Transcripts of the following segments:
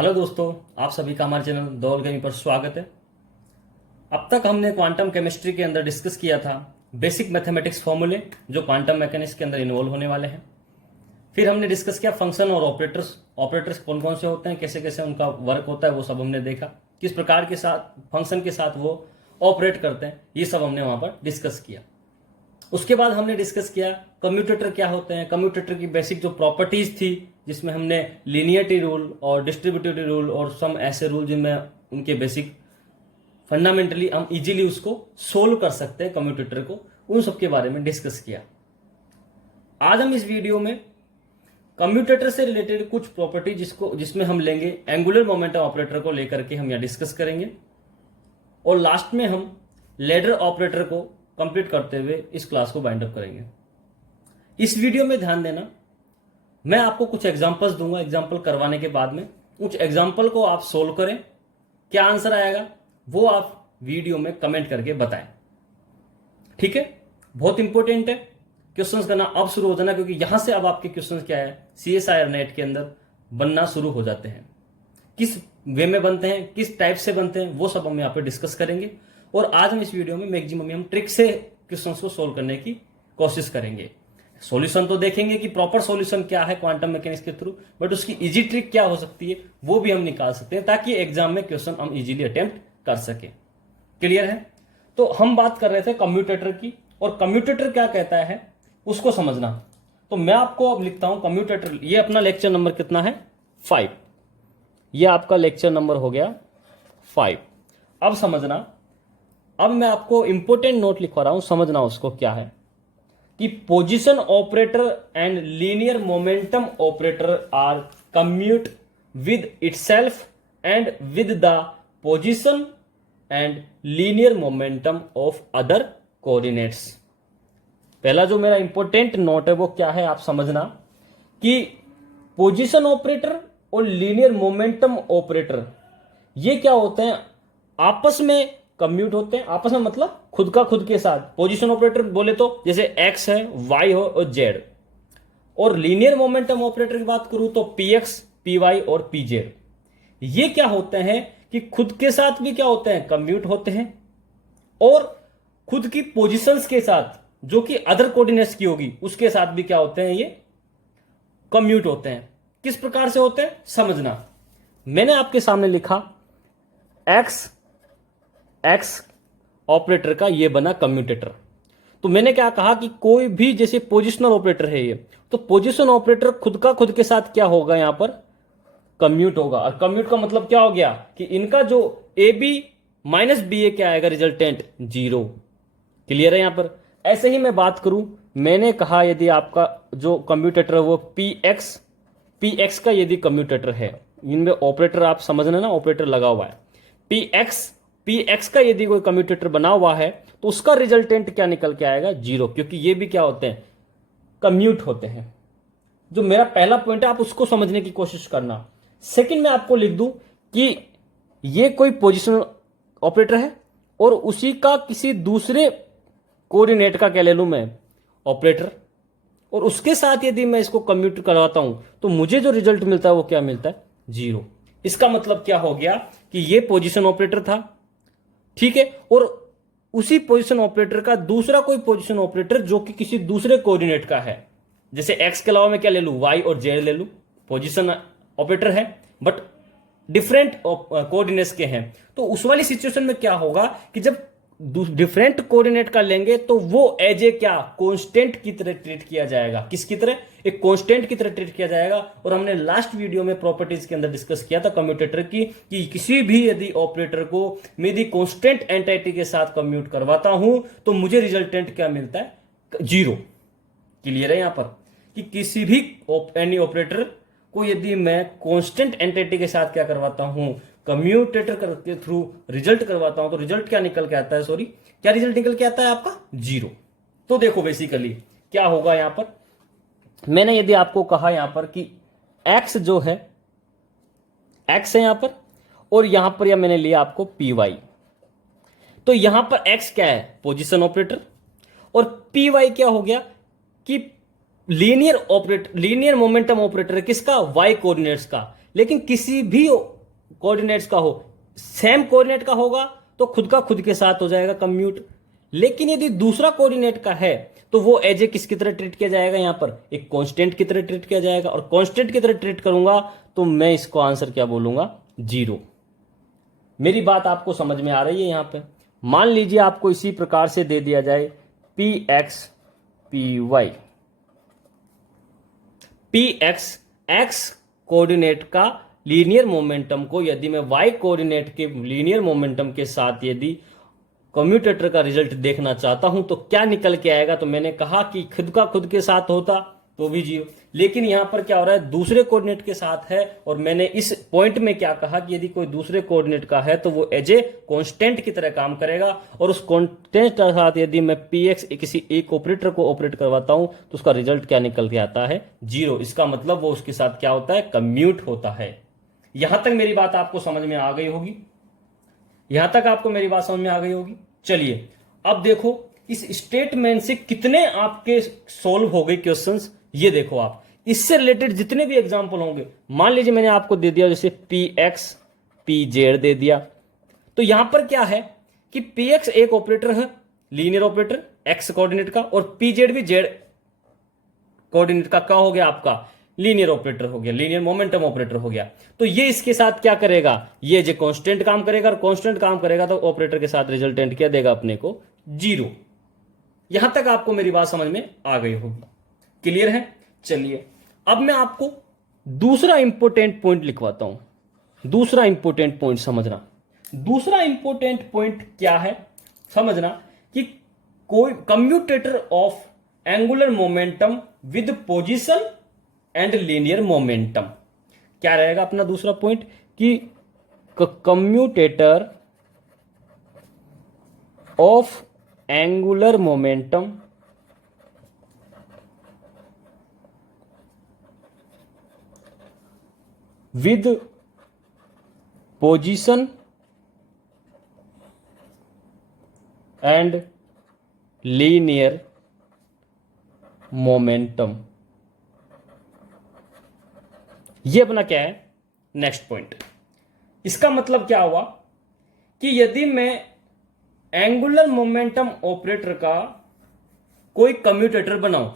Hello दोस्तों, आप सभी का हमारे चैनल द अलकेमी पर स्वागत है। अब तक हमने क्वांटम केमिस्ट्री के अंदर डिस्कस किया था बेसिक मैथमेटिक्स फॉर्मूले जो क्वांटम मैकेनिक्स के अंदर इन्वॉल्व होने वाले हैं। फिर हमने डिस्कस किया फंक्शन और ऑपरेटर्स। ऑपरेटर्स कौन कौन से होते हैं, कैसे कैसे उनका वर्क होता है, वो सब हमने देखा। किस प्रकार के साथ फंक्शन के साथ वो ऑपरेट करते हैं, ये सब हमने वहां पर डिस्कस किया। उसके बाद हमने डिस्कस किया कम्यूटेटर क्या होते हैं, कम्यूटेटर की बेसिक जो प्रॉपर्टीज थी, जिसमें हमने लीनियरिटी रूल और डिस्ट्रीब्यूटिविटी रूल और सम ऐसे रूल जिनमें उनके बेसिक फंडामेंटली हम इजीली उसको सोल्व कर सकते हैं कम्यूटेटर को, उन सब के बारे में डिस्कस किया। आज हम इस वीडियो में कम्यूटेटर से रिलेटेड कुछ प्रॉपर्टी जिसमें हम लेंगे एंगुलर मोमेंटम ऑपरेटर को लेकर के हम यहां डिस्कस करेंगे, और लास्ट में हम लैडर ऑपरेटर को कंप्लीट करते हुए इस क्लास को बाइंड अप करेंगे। इस वीडियो में ध्यान देना, मैं आपको कुछ एग्जांपल्स दूंगा। एग्जांपल करवाने के बाद में कुछ एग्जांपल को आप सोल्व करें, क्या आंसर आएगा वो आप वीडियो में कमेंट करके बताएं। ठीक है, बहुत इंपॉर्टेंट है क्वेश्चंस करना। अब शुरू हो जाना, क्योंकि यहां से अब आपके क्वेश्चंस क्या है CSIR नेट के अंदर बनना शुरू हो जाते हैं। किस वे में बनते हैं, किस टाइप से बनते हैं, वो सब हम यहाँ पे डिस्कस करेंगे। और आज हम इस वीडियो में मैक्सिमम हम ट्रिक से क्वेश्चंस को सोल्व करने की कोशिश करेंगे। सॉल्यूशन तो देखेंगे कि प्रॉपर सॉल्यूशन क्या है क्वांटम मैकेनिक्स के थ्रू, बट उसकी इजी ट्रिक क्या हो सकती है वो भी हम निकाल सकते हैं, ताकि एग्जाम में क्वेश्चन हम इजीली अटेम्प्ट कर सके। क्लियर है? तो हम बात कर रहे थे कम्यूटेटर की, और कम्यूटेटर क्या कहता है उसको समझना। तो मैं आपको अब लिखता हूं कम्यूटेटर। ये अपना लेक्चर नंबर कितना है? 5। ये आपका लेक्चर नंबर हो गया 5। अब समझना, अब मैं आपको इंपॉर्टेंट नोट लिखवा रहा हूं, समझना उसको क्या है कि position operator and linear momentum operator are commute with itself and with the position and linear momentum of other coordinates. पहला जो मेरा इंपॉर्टेंट नोट है वो क्या है, आप समझना कि पोजीशन ऑपरेटर और लीनियर मोमेंटम ऑपरेटर ये क्या होते हैं, आपस में कम्यूट होते हैं। आपस में मतलब खुद का खुद के साथ। पोजीशन ऑपरेटर बोले तो जैसे एक्स है, वाई हो और जेड। और लीनियर मोमेंटम ऑपरेटर की बात करूं तो पीएक्स, पीवाई और पीजेड। ये क्या होते हैं कि खुद के साथ भी क्या होते हैं, कम्यूट होते हैं, और खुद की पोजीशंस के साथ जो कि अदर कोऑर्डिनेट्स की होगी उसके साथ भी क्या होते हैं, ये कम्यूट होते हैं। किस प्रकार से होते हैं समझना। मैंने आपके सामने लिखा एक्स ऑपरेटर का ये बना कम्यूटेटर। तो मैंने क्या कहा कि कोई भी जैसे पोजिशनल ऑपरेटर है ये, तो पोजिशन ऑपरेटर खुद का खुद के साथ क्या होगा, यहां पर कम्यूट होगा। और कम्यूट का मतलब क्या हो गया कि इनका जो ए बी माइनस बी ए क्या आएगा, रिजल्टेंट 0। क्लियर है? यहां पर ऐसे ही मैं बात करूं, मैंने कहा यदि आपका जो कम्यूटेटर है वो पीएक्स का यदि कम्यूटेटर है, इनमें ऑपरेटर आप समझना ना, ऑपरेटर लगा हुआ है। पीएक्स का यदि कोई कम्यूटेटर बना हुआ है तो उसका रिजल्टेंट क्या निकल के आएगा, 0, क्योंकि ये भी क्या होते हैं, कम्यूट होते हैं। जो मेरा पहला पॉइंट है आप उसको समझने की कोशिश करना। सेकंड में आपको लिख दूं कि ये कोई पोजिशनल ऑपरेटर है और उसी का किसी दूसरे कोऑर्डिनेट का क्या ले लूं मैं, ऑपरेटर, और उसके साथ यदि मैं इसको कम्यूट करवाता हूं तो मुझे जो रिजल्ट मिलता है वो क्या मिलता है, 0। इसका मतलब क्या हो गया कि ये पोजीशन ऑपरेटर था, ठीक है, और उसी पोजीशन ऑपरेटर का दूसरा कोई पोजीशन ऑपरेटर जो कि किसी दूसरे कोऑर्डिनेट का है, जैसे एक्स के अलावा मैं क्या ले लूं, वाई और जेड ले लूं। पोजीशन ऑपरेटर है बट डिफरेंट कोऑर्डिनेट्स के हैं। तो उस वाली सिचुएशन में क्या होगा कि जब डिफरेंट कोऑर्डिनेट का लेंगे तो वो एज ए क्या, कांस्टेंट की तरह ट्रीट किया जाएगा। किसकी तरह? एक कांस्टेंट की तरह ट्रीट किया जाएगा। और हमने लास्ट वीडियो में प्रॉपर्टीज के अंदर डिस्कस किया था कम्यूटेटर की, कि किसी भी यदि ऑपरेटर को मैं यदि कांस्टेंट एंटिटी के साथ कम्यूट करवाता हूं तो मुझे रिजल्टेंट क्या मिलता है, 0। क्लियर है यहां पर कि किसी भी एनी ऑपरेटर को यदि मैं कांस्टेंट एंटिटी के साथ क्या करवाता हूं, कम्यूटेटर के थ्रू रिजल्ट करवाता हूं, तो रिजल्ट क्या निकल के आता है, सॉरी क्या रिजल्ट निकल के आता है आपका, 0। तो देखो बेसिकली क्या होगा यहां पर, मैंने यदि आपको कहा यहां पर कि एक्स जो है, एक्स है यहां पर, और यहां पर या मैंने लिया आपको पी वाई, तो यहां पर एक्स क्या है, पोजीशन ऑपरेटर, और पी वाई क्या हो गया कि लीनियर मोमेंटम ऑपरेटर किसका, वाई कोऑर्डिनेट्स का। लेकिन किसी भी कोऑर्डिनेट्स का हो, सेम कोऑर्डिनेट का होगा तो खुद का खुद के साथ हो जाएगा कम्यूट। लेकिन यदि दूसरा कोऑर्डिनेट का है तो वो एज ए किसकी तरह ट्रीट किया जाएगा, यहां पर एक कांस्टेंट की तरह ट्रीट किया जाएगा, और कांस्टेंट की तरह ट्रीट करूंगा तो मैं इसको आंसर क्या बोलूंगा, 0। मेरी बात आपको समझ में आ रही है यहां पे। मान लीजिए आपको इसी प्रकार से दे दिया जाए P X P Y, P X X coordinate का लीनियर मोमेंटम को यदि मैं वाई कोऑर्डिनेट के लीनियर मोमेंटम के साथ यदि कम्यूटेटर का रिजल्ट देखना चाहता हूं तो क्या निकल के आएगा, तो मैंने कहा कि खुद का खुद के साथ होता तो भी 0, लेकिन यहां पर क्या हो रहा है, दूसरे कोऑर्डिनेट के साथ है, और मैंने इस पॉइंट में क्या कहा कि यदि कोई दूसरे कोऑर्डिनेट का है तो वो एज ए कांस्टेंट की तरह काम करेगा, और उस कांस्टेंट के साथ यदि मैं पी एक्स किसी एक ऑपरेटर को ऑपरेट करवाता हूं तो उसका रिजल्ट क्या निकल के आता है, 0। इसका मतलब वो उसके साथ क्या होता है, कम्यूट होता है। यहां तक मेरी बात आपको समझ में आ गई होगी, यहां तक आपको मेरी बात समझ में आ गई होगी। चलिए अब देखो इस स्टेटमेंट से कितने आपके सॉल्व हो गए क्वेश्चंस, ये देखो आप इससे रिलेटेड जितने भी एग्जांपल होंगे, मान लीजिए मैंने आपको दे दिया जैसे पी एक्स पी जेड दे दिया, तो यहां पर क्या है कि पी एक्स एक ऑपरेटर है, लीनियर ऑपरेटर एक्स कोऑर्डिनेट का, और पी जेड भी जेड कोऑर्डिनेट का क्या हो गया, आपका लीनियर ऑपरेटर हो गया, लीनियर मोमेंटम ऑपरेटर हो गया। तो ये इसके साथ क्या करेगा, ये जो कांस्टेंट काम करेगा, और कांस्टेंट काम करेगा तो ऑपरेटर के साथ रिजल्टेंट क्या देगा अपने को, 0। यहां तक आपको मेरी बात समझ में आ गई होगी, क्लियर है। चलिए अब मैं आपको दूसरा इंपॉर्टेंट पॉइंट लिखवाता हूं, दूसरा इंपॉर्टेंट पॉइंट समझना। दूसरा इंपॉर्टेंट पॉइंट क्या है समझना, कि कोई commutator of angular momentum with position and linear momentum, क्या रहेगा अपना दूसरा पॉइंट, कि commutator of angular momentum with position and linear momentum, ये अपना क्या है, नेक्स्ट पॉइंट। इसका मतलब क्या हुआ कि यदि मैं एंगुलर मोमेंटम ऑपरेटर का कोई कम्यूटेटर बनाऊं,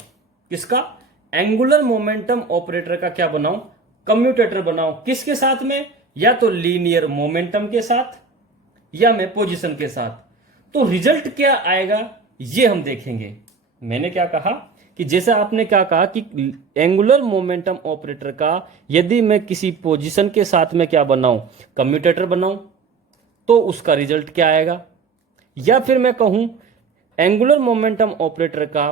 किसका, एंगुलर मोमेंटम ऑपरेटर का क्या बनाऊं, कम्यूटेटर बनाऊं, किसके साथ में, या तो लीनियर मोमेंटम के साथ या मैं पोजीशन के साथ, तो रिजल्ट क्या आएगा ये हम देखेंगे। मैंने क्या कहा कि जैसे आपने क्या कहा कि एंगुलर मोमेंटम ऑपरेटर का यदि मैं किसी पोजीशन के साथ में क्या बनाऊं, कम्यूटेटर बनाऊं, तो उसका रिजल्ट क्या आएगा, या फिर मैं कहूं एंगुलर मोमेंटम ऑपरेटर का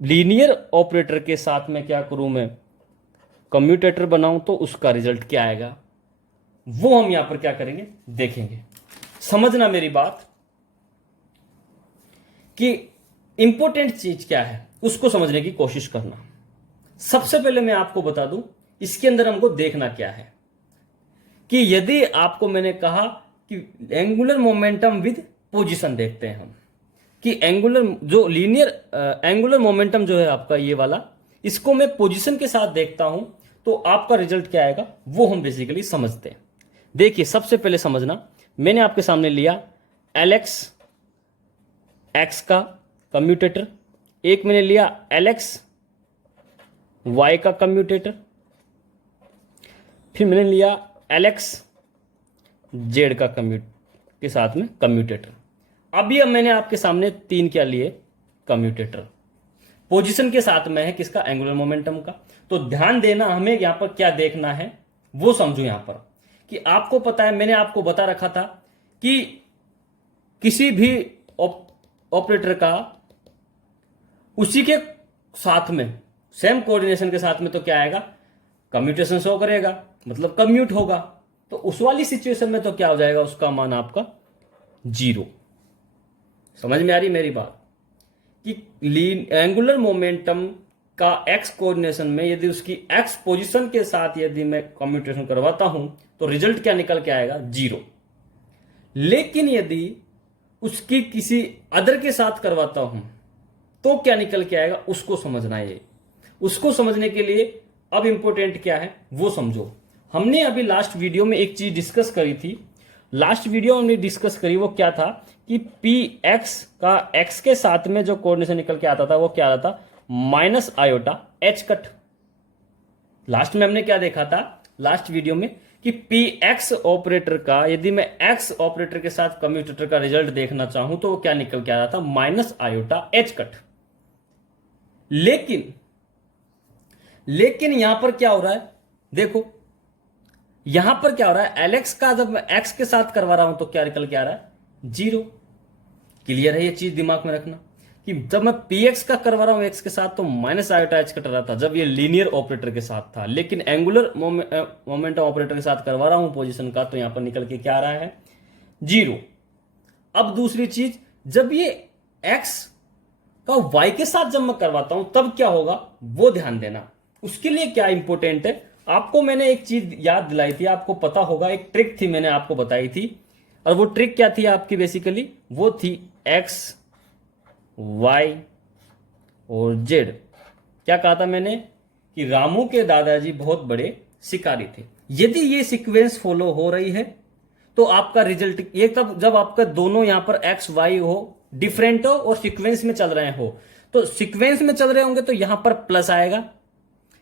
लीनियर ऑपरेटर के साथ में क्या करूं, मैं कम्यूटेटर बनाऊं, तो उसका रिजल्ट क्या आएगा, वो हम यहां पर क्या करेंगे देखेंगे। समझना मेरी बात कि इंपॉर्टेंट चीज क्या है उसको समझने की कोशिश करना। सबसे पहले मैं आपको बता दूं इसके अंदर हमको देखना क्या है, कि यदि आपको मैंने कहा कि एंगुलर मोमेंटम विद पोजीशन देखते हैं हम, कि एंगुलर जो लीनियर एंगुलर मोमेंटम जो है आपका ये वाला, इसको मैं पोजीशन के साथ देखता हूं तो आपका रिजल्ट क्या आएगा वो हम बेसिकली समझते हैं। देखिए सबसे पहले समझना, मैंने आपके सामने लिया एलएक्स एक्स का कम्यूटेटर, एक मैंने लिया एलएक्स वाई का कम्यूटेटर, फिर मैंने लिया एलएक्स जेड का के साथ में कम्यूटेटर। अभी अब मैंने आपके सामने 3 क्या लिए कम्यूटेटर, पोजीशन के साथ में है किसका, एंगुलर मोमेंटम का। तो ध्यान देना, हमें यहां पर क्या देखना है वो समझो। यहां पर कि आपको पता है मैंने आपको बता रखा था कि किसी भी ऑपरेटर का उसी के साथ में सेम कोऑर्डिनेशन के साथ में तो क्या आएगा, कम्यूटेशन शो करेगा, मतलब कम्यूट होगा। तो उस वाली सिचुएशन में तो क्या हो जाएगा, उसका मान आपका 0। समझ में आ रही मेरी बात, कि एंगुलर मोमेंटम का एक्स कोऑर्डिनेशन में यदि उसकी एक्स पोजीशन के साथ यदि मैं कम्यूटेशन करवाता हूं तो रिजल्ट क्या निकल के आएगा, 0। लेकिन यदि उसकी किसी अदर के साथ करवाता हूं तो क्या निकल के आएगा, उसको समझना है। उसको समझने के लिए अब इंपॉर्टेंट क्या है वो समझो। हमने अभी लास्ट वीडियो में एक चीज डिस्कस करी थी। लास्ट वीडियो हमने डिस्कस करी वो क्या था कि पी एक्स का एक्स के साथ में जो कोऑर्डिनेशन निकल के आता था वो क्या आता था, minus iota H cut. Last में हमने क्या देखा था लास्ट वीडियो में कि पी एक्स ऑपरेटर का यदि मैं एक्स ऑपरेटर के साथ कम्यूटेटर का रिजल्ट देखना चाहूं तो वो क्या निकल के आ रहा था, माइनस आयोटा एच कट। लेकिन यहां पर क्या हो रहा है, देखो यहां पर क्या हो रहा है, एलेक्स का जब मैं एक्स के साथ करवा रहा हूं तो क्या निकल के आ रहा है, 0। क्लियर है ये चीज दिमाग में रखना कि जब मैं पी एक्स का करवा रहा हूं एक्स के साथ तो माइनस आयोटा एच कट रहा था जब ये लीनियर ऑपरेटर के साथ था, लेकिन एंगुलर मोमेंटम ऑपरेटर के साथ करवा रहा हूं पोजीशन का तो यहां पर निकल के क्या आ रहा है, 0। अब दूसरी चीज, जब ये एक्स का वाई के साथ जब मैं करवाता हूं तब क्या होगा वो ध्यान देना। उसके लिए क्या इंपॉर्टेंट है, आपको मैंने एक चीज याद दिलाई थी, आपको पता होगा, एक ट्रिक थी मैंने आपको बताई थी, और वो ट्रिक क्या थी आपकी, बेसिकली वो थी एक्स वाई और जेड। क्या कहा था मैंने कि रामू के दादाजी बहुत बड़े शिकारी थे। यदि ये सीक्वेंस फॉलो हो रही है तो आपका रिजल्ट ये तब जब आपका दोनों यहां पर एक्स वाई हो, डिफरेंट हो और सीक्वेंस में चल रहे हो। तो सीक्वेंस में चल रहे होंगे तो यहां पर प्लस आएगा,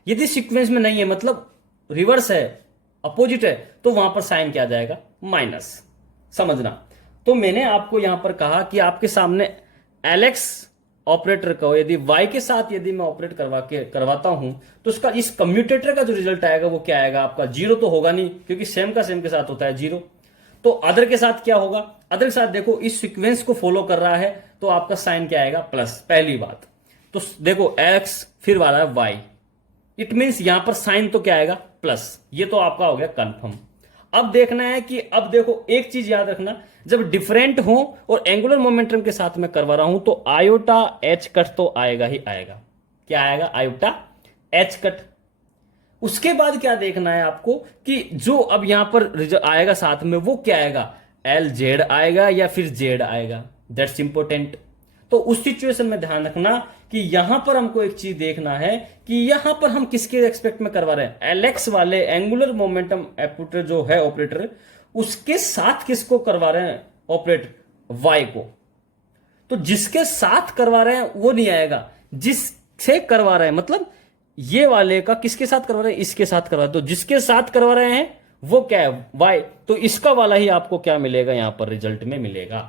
यदि सीक्वेंस में नहीं है मतलब रिवर्स है, अपोजिट है, तो वहां पर साइन क्या आ जाएगा, माइनस। समझना। तो मैंने आपको यहां पर कहा कि आपके सामने एलेक्स ऑपरेटर को यदि वाई के साथ यदि मैं ऑपरेट करवाता हूं तो उसका इस कम्यूटेटर का जो रिजल्ट आएगा वो क्या आएगा आपका, 0 तो होगा नहीं क्योंकि सेम का सेम के साथ होता है 0। तो अदर के साथ क्या होगा, अदर के साथ देखो इस सीक्वेंस को फॉलो कर रहा है तो आपका साइन क्या आएगा, प्लस। पहली बात तो देखो एक्स फिर वाला है वाई, इट मीन्स यहां पर साइन तो क्या आएगा, प्लस। ये तो आपका हो गया कंफर्म। अब देखना है कि अब देखो एक चीज याद रखना, जब डिफरेंट हो और एंगुलर मोमेंटम के साथ में करवा रहा हूं तो आयोटा एच कट तो आएगा ही आएगा। क्या आएगा, आयोटा एच कट। उसके बाद क्या देखना है आपको कि जो अब यहां पर आएगा साथ में वो क्या आएगा, एल जेड आएगा या फिर जेड आएगा, दैट्स इंपॉर्टेंट। तो उस सिचुएशन में ध्यान रखना कि यहां पर हमको एक चीज देखना है कि यहां पर हम किसके एक्सपेक्ट में करवा रहे हैं, एलेक्स वाले एंगुलर मोमेंटम ऑपरेटर जो है ऑपरेटर, उसके साथ किसको करवा रहे हैं ऑपरेट, वाई को। तो जिसके साथ करवा रहे हैं वो नहीं आएगा, जिससे करवा रहे हैं मतलब ये वाले का किसके साथ करवा रहे हैं, इसके साथ करवा रहे हैं, तो जिसके साथ करवा रहे हैं वो क्या है, वाई। तो इसका वाला ही आपको क्या मिलेगा यहां पर रिजल्ट में मिलेगा।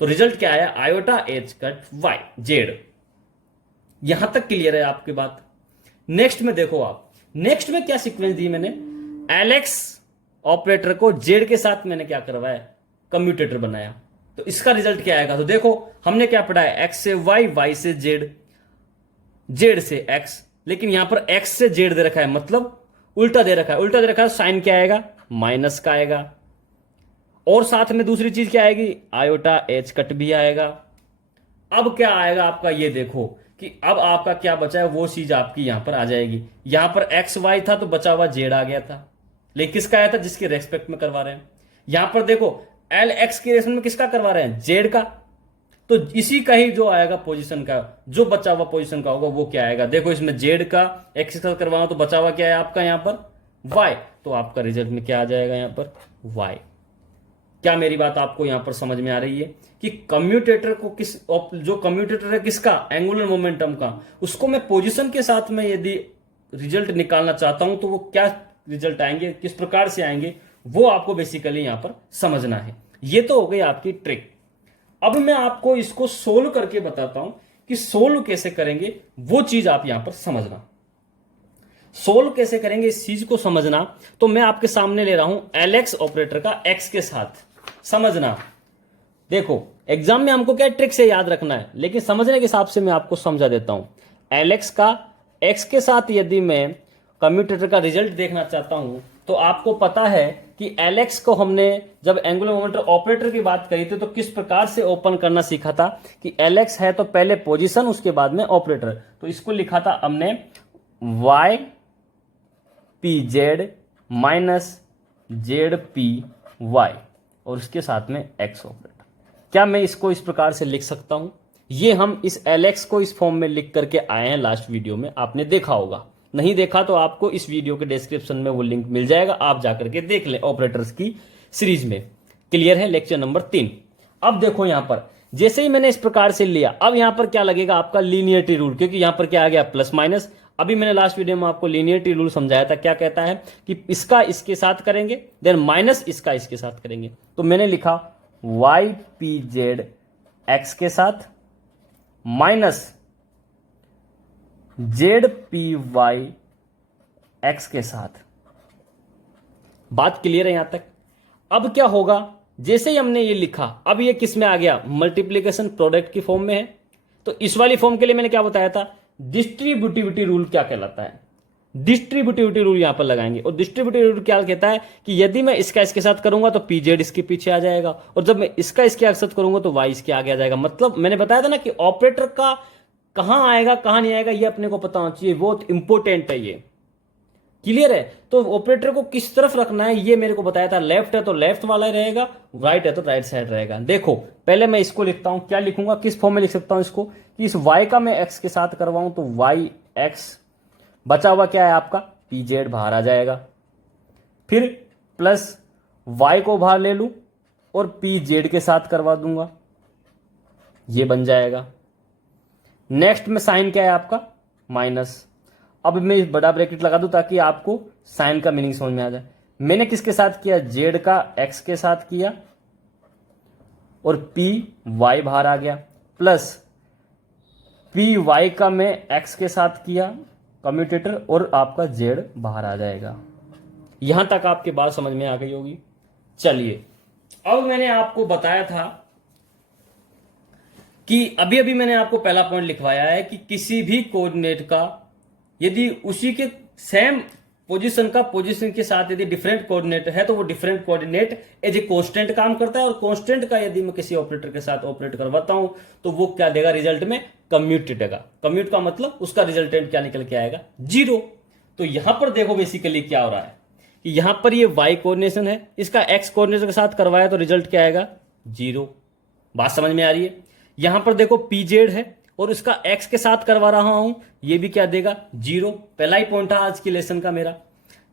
तो रिजल्ट क्या है, iota H cut Y Z. यहां तक क्लियर है आपकी बात। नेक्स्ट में देखो आप, नेक्स्ट में क्या सीक्वेंस दी मैंने, एलेक्स ऑपरेटर को जेड के साथ मैंने क्या करवाया, कम्यूटेटर बनाया। तो इसका रिजल्ट क्या आएगा, तो देखो हमने क्या पढ़ा है, एक्स से वाई, वाई से जेड, जेड से एक्स, लेकिन यहां पर एक्स से जेड दे रखा है मतलब उल्टा दे रखा है, उल्टा दे रखा है, साइन क्या आएगा, माइनस का आएगा। और साथ में दूसरी चीज क्या आएगी, आयोटा एच कट भी आएगा। अब क्या आएगा आपका, ये देखो कि अब आपका क्या बचा है वो चीज आपकी यहां पर आ जाएगी। यहां पर एक्स वाई था तो बचा हुआ जेड आ गया था, लेकिन किसका आया था, जिसके रेस्पेक्ट में करवा रहे हैं। यहां पर देखो एल एक्स के रेस्पेक्ट में किसका करवा रहे हैं, जेड का। तो इसी का ही जो आएगा पोजीशन का, जो बचा हुआ पोजीशन का होगा वो क्या आएगा, देखो इसमें जेड का एक्स का करवाओ तो बचा हुआ क्या है आपका यहाँ पर, वाई। तो आपका रिजल्ट में क्या आ जाएगा यहाँ पर, वाई। क्या मेरी बात आपको यहां पर समझ में आ रही है कि कम्यूटेटर को किस, जो कम्यूटेटर है किसका, एंगुलर मोमेंटम का, उसको मैं पोजीशन के साथ में यदि रिजल्ट निकालना चाहता हूं तो वो क्या रिजल्ट आएंगे, किस प्रकार से आएंगे, वो आपको बेसिकली यहां पर समझना है। ये तो हो गई आपकी ट्रिक। अब मैं आपको इसको सोल्व करके बताता हूं कि सोल्व कैसे करेंगे, वो चीज आप यहां पर समझना। सोल्व कैसे करेंगे इस चीज को समझना, तो मैं आपके सामने ले रहा हूं एलेक्स ऑपरेटर का एक्स के साथ। समझना, देखो एग्जाम में हमको क्या ट्रिक से याद रखना है, लेकिन समझने के हिसाब से मैं आपको समझा देता हूं। एलेक्स का एक्स के साथ यदि मैं कम्यूटेटर का रिजल्ट देखना चाहता हूं तो आपको पता है कि एलेक्स को हमने जब एंगुलर मोमेंटम ऑपरेटर की बात करी थी तो किस प्रकार से ओपन करना सीखा था कि एलेक्स है तो पहले पोजीशन उसके बाद में ऑपरेटर। तो इसको लिखा था हमने Y P Z minus Z P Y और उसके साथ में एक्स ऑपरेटर। क्या मैं इसको इस प्रकार से लिख सकता हूं, ये हम इस एलेक्स को इस फॉर्म में लिख करके आए हैं लास्ट वीडियो में, आपने देखा होगा, नहीं देखा तो आपको इस वीडियो के डिस्क्रिप्शन में वो लिंक मिल जाएगा, आप जाकर के देख लें ऑपरेटर्स की सीरीज में। क्लियर है, लेक्चर नंबर 3। अब देखो यहां पर जैसे ही मैंने इस प्रकार से लिया, अब यहां पर क्या लगेगा आपका लीनियरिटी रूल, क्योंकि यहां पर क्या आ गया प्लस माइनस। अभी मैंने लास्ट वीडियो में आपको लीनियरिटी रूल समझाया था, क्या कहता है कि इसका इसके साथ करेंगे देन माइनस इसका इसके साथ करेंगे। तो मैंने लिखा वाई पी जेड एक्स के साथ minus Z P Y X के साथ। बात क्लियर है यहां तक? अब क्या होगा, जैसे ही हमने ये लिखा, अब ये किस में आ गया, मल्टीप्लीकेशन प्रोडक्ट की फॉर्म में है। तो इस वाली फॉर्म के लिए मैंने क्या बताया था, डिस्ट्रीब्यूटिविटी रूल क्या कहलाता है, डिस्ट्रीब्यूटिविटी रूल यहां पर लगाएंगे। और डिस्ट्रीब्यूटिविटी रूल क्या कहता है कि यदि मैं इसका इसके साथ करूंगा तो पी जेड इसके पीछे आ जाएगा, और जब मैं इसका इसके साथ करूंगा तो वाई इसके आगे आ जाएगा। मतलब मैंने बताया था ना कि ऑपरेटर का कहां आएगा कहां नहीं आएगा ये अपने को पता होना चाहिए, बहुत इंपॉर्टेंट है ये। क्लियर है? तो ऑपरेटर को किस तरफ रखना है ये मेरे को बताया था, लेफ्ट है तो लेफ्ट वाला रहेगा, राइट है तो राइट साइड रहेगा। देखो पहले मैं इसको लिखता हूं, क्या लिखूंगा, किस फॉर्म में लिख सकता हूं इसको, कि इस y का मैं x के साथ करवाऊं तो y x, बचा हुआ क्या है आपका पी जेड बाहर आ जाएगा, फिर प्लस y को बाहर ले लूं और पी जेड के साथ करवा दूंगा, ये बन जाएगा। नेक्स्ट में साइन क्या है आपका माइनस। अब मैं बड़ा ब्रैकेट लगा दूं ताकि आपको साइन का मीनिंग समझ में आ जाए। मैंने किसके साथ किया, जेड का एक्स के साथ किया और पी वाई बाहर आ गया, प्लस पी वाई का मैं एक्स के साथ किया कम्यूटेटर और आपका जेड बाहर आ जाएगा। यहां तक आपके बात समझ में आ गई होगी। चलिए अब मैंने आपको बताया था कि अभी अभी मैंने आपको पहला पॉइंट लिखवाया है कि किसी भी कोऑर्डिनेट का यदि उसी के सेम पोजीशन का पोजीशन के साथ यदि डिफरेंट कोऑर्डिनेट है तो वो different coordinate as a constant काम करता है, और कांस्टेंट का यदि मैं किसी ऑपरेटर के साथ ऑपरेट करवाता हूं तो वो क्या देगा, रिजल्ट में कम्यूट देगा। कम्यूट का मतलब उसका रिजल्टेंट क्या निकल के आएगा, 0। तो यहां पर देखो बेसिकली क्या हो रहा है कि यहां पर ये वाई कोऑर्डिनेशन है, इसका एक्स कोऑर्डिनेशन के साथ करवाया तो रिजल्ट क्या आएगा, 0। बात समझ में आ रही है? यहां पर देखो पी जेड है और उसका x के साथ करवा रहा हूं, ये भी क्या देगा, 0। पहला ही पॉइंट था आज की लेसन का मेरा।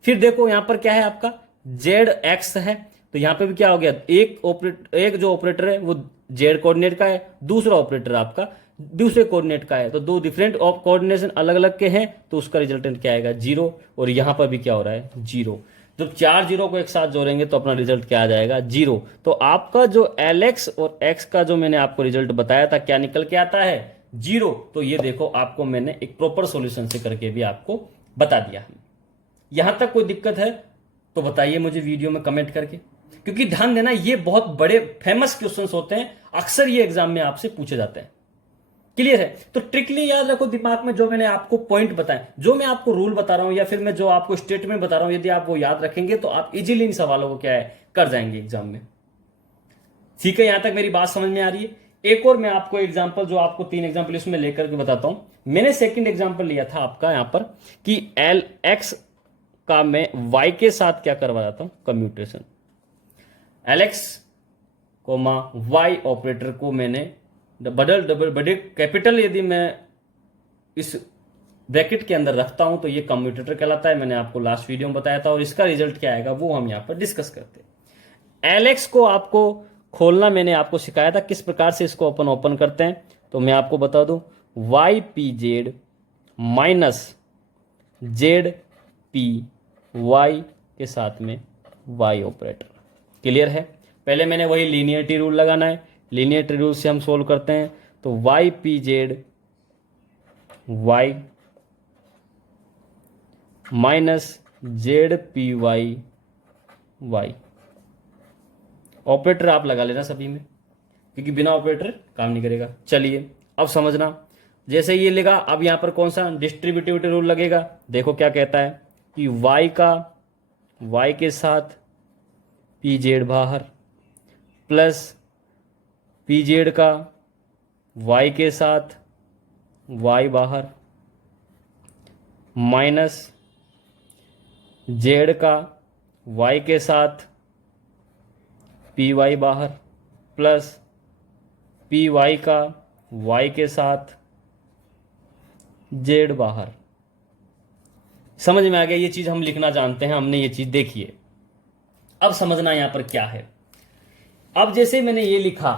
फिर देखो यहां पर क्या है आपका जेड एक्स है, तो यहां पे भी क्या हो गया, एक जो ऑपरेटर है वो जेड कोऑर्डिनेट का है, दूसरा ऑपरेटर आपका दूसरे कोऑर्डिनेट का है, तो दो डिफरेंट कोऑर्डिनेशन अलग अलग के हैं, तो उसका रिजल्टेंट क्या आएगा, 0। और यहां पर भी क्या हो रहा है, 0। जब 4 0 को एक साथ जोड़ेंगे तो अपना रिजल्ट क्या आ जाएगा, 0। तो आपका जो LX और X का जो मैंने आपको रिजल्ट बताया था क्या निकल के आता है, 0। तो ये देखो आपको मैंने एक प्रॉपर सॉल्यूशन से करके भी आपको बता दिया। यहां तक कोई दिक्कत है तो बताइए मुझे वीडियो में कमेंट करके, क्योंकि ध्यान देना ये बहुत बड़े फेमस क्वेश्चंस होते हैं, अक्सर ये एग्जाम में आपसे पूछे जाते हैं। क्लियर है? तो ट्रिकली याद रखो दिमाग में, जो मैंने आपको पॉइंट बताए, जो मैं आपको रूल बता रहा हूं या फिर मैं जो आपको स्टेटमेंट बता रहा हूं, यदि आप वो याद रखेंगे तो आप इजीली इन सवालों को क्या है कर जाएंगे एग्जाम में। ठीक है, यहां तक मेरी बात समझ में आ रही है? एक और मैं आपको एग्जांपल, जो आपको 3 एग्जांपल इसमें लेकर के बताता हूं। मैंने सेकंड एग्जांपल लिया था आपका यहां पर कि LX का मैं Y के साथ क्या करवा जाता हूं, commutation. LX comma Y operator को मैंने बड़े कैपिटल यदि मैं इस ब्रैकेट के अंदर रखता हूं तो ये कम्यूटेटर कहलाता है। मैंने आपको लास्ट वीडियो में बताया था, और इसका रिजल्ट क्या आएगा वो हम यहां पर डिस्कस करते हैं। LX को आपको खोलना मैंने आपको सिखाया था, किस प्रकार से इसको ओपन करते हैं, तो मैं आपको बता दूं, Y P Z minus Z P Y के साथ में वाई ऑपरेटर। क्लियर है? पहले मैंने वही लीनियरिटी रूल लगाना है, लीनियरिटी रूल से हम सोल्व करते हैं। तो Y P Z Y minus Z P Y Y. Operator आप लगा लेना सभी में, क्योंकि बिना ऑपरेटर काम नहीं करेगा। चलिए अब समझना, जैसे ये लगा, अब यहां पर कौन सा डिस्ट्रीब्यूटिविटी रूल लगेगा। देखो क्या कहता है कि y के साथ पी जेड बाहर, प्लस पी जेड का y के साथ y बाहर, माइनस जेड का y के साथ पी वाई बाहर, प्लस पी वाई का y के साथ जेड बाहर। समझ में आ गया, ये चीज हम लिखना जानते हैं, हमने ये चीज देखी है। अब समझना यहां पर क्या है। अब जैसे मैंने ये लिखा,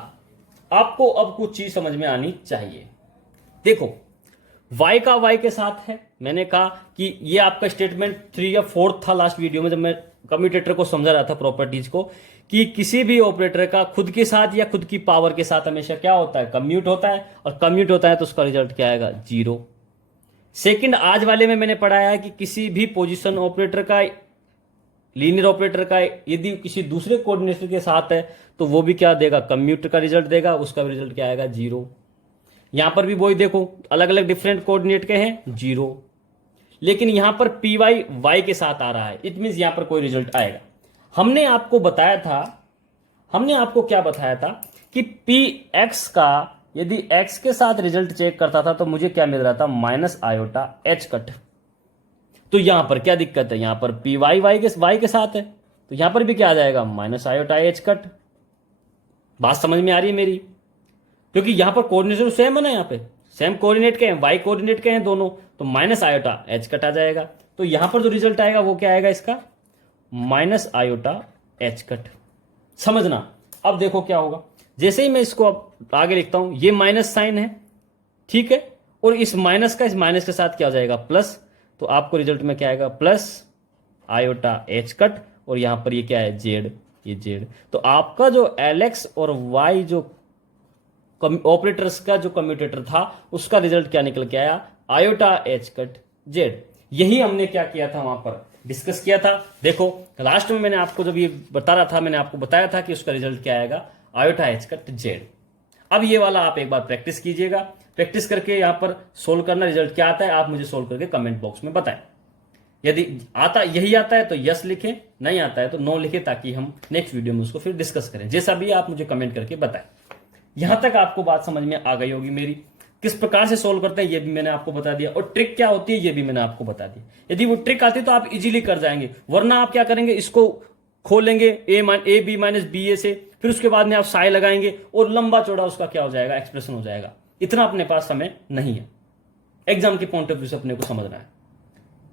आपको अब कुछ चीज समझ में आनी चाहिए। देखो y का y के साथ है, मैंने कहा कि ये आपका स्टेटमेंट 3 या 4 था लास्ट वीडियो में, जब मैं कम्यूटेटर को समझा रहा था, प्रॉपर्टीज को, कि किसी भी ऑपरेटर का खुद के साथ या खुद की पावर के साथ हमेशा क्या होता है, कम्यूट होता है, और कम्यूट होता है तो उसका रिजल्ट क्या आएगा, 0। सेकंड, आज वाले में मैंने पढ़ाया है कि किसी भी पोजीशन ऑपरेटर का, लीनियर ऑपरेटर का यदि किसी दूसरे कोऑर्डिनेटर के साथ है तो वो भी क्या देगा, कम्यूट का रिजल्ट देगा, उसका भी रिजल्ट क्या आएगा, 0। यहां पर भी वही देखो, अलग अलग डिफरेंट कोऑर्डिनेट के हैं, 0। लेकिन यहां पर पी वाई वाई के साथ आ रहा है, इट मीन यहां पर कोई रिजल्ट आएगा। हमने आपको बताया था, हमने आपको क्या बताया था कि पी एक्स का यदि एक्स के साथ रिजल्ट चेक करता था तो मुझे क्या मिल रहा था, माइनस आयोटा एच कट। तो यहां पर क्या दिक्कत है, यहां पर पी वाई वाई के साथ है तो यहां पर भी क्या आ जाएगा, माइनस आयोटा एच कट। बात समझ में आ रही है मेरी? क्योंकि यहां पर कोऑर्डिनेटर सेम है ना, यहां पे सेम कोऑर्डिनेट के हैं, वाई कोऑर्डिनेट के हैं दोनों, तो माइनस आयोटा एच कट आ जाएगा। तो यहां पर जो रिजल्ट आएगा वो क्या आएगा इसका, माइनस आयोटा एच कट। समझना। अब देखो क्या होगा, जैसे ही मैं इसको अब आगे लिखता हूं, ये माइनस साइन है, ठीक है, और इस माइनस का इस माइनस के साथ क्या हो जाएगा, प्लस। तो आपको रिजल्ट में क्या आएगा, प्लस आयोटा एच कट, और यहां पर ये क्या है, जेड, ये जेड। तो आपका जो एल और वाई जो ऑपरेटर्स का जो कम्यूटेटर था उसका रिजल्ट क्या निकल के आया, आयोटा एच कट जेड। यही हमने क्या किया था, वहां पर डिस्कस किया था। देखो लास्ट में मैंने आपको जब ये बता रहा था, मैंने आपको बताया था कि उसका रिजल्ट क्या आएगा, आयोटा एच कट जेड। अब ये वाला आप एक बार प्रैक्टिस कीजिएगा, प्रैक्टिस करके यहां पर सोल्व करना, रिजल्ट क्या आता है आप मुझे सोल्व करके कमेंट बॉक्स में बताएं। यदि आता यही आता है तो यस लिखें, नहीं आता है तो नो लिखें, ताकि हम नेक्स्ट वीडियो में उसको फिर डिस्कस करें। जैसा भी आप मुझे कमेंट करके बताएं। यहां तक आपको बात समझ में आ गई होगी मेरी। किस प्रकार से सोल्व करते हैं ये भी मैंने आपको बता दिया, और ट्रिक क्या होती है ये भी मैंने आपको बता दिया। यदि वो ट्रिक आती तो आप इजीली कर जाएंगे, वरना आप क्या करेंगे, इसको खोलेंगे ए बी माइनस बी ए से, फिर उसके बाद में आप साई लगाएंगे और लंबा चौड़ा उसका क्या हो जाएगा, एक्सप्रेशन हो जाएगा। इतना अपने पास समय नहीं है, एग्जाम के पॉइंट ऑफ व्यू से अपने को समझना है।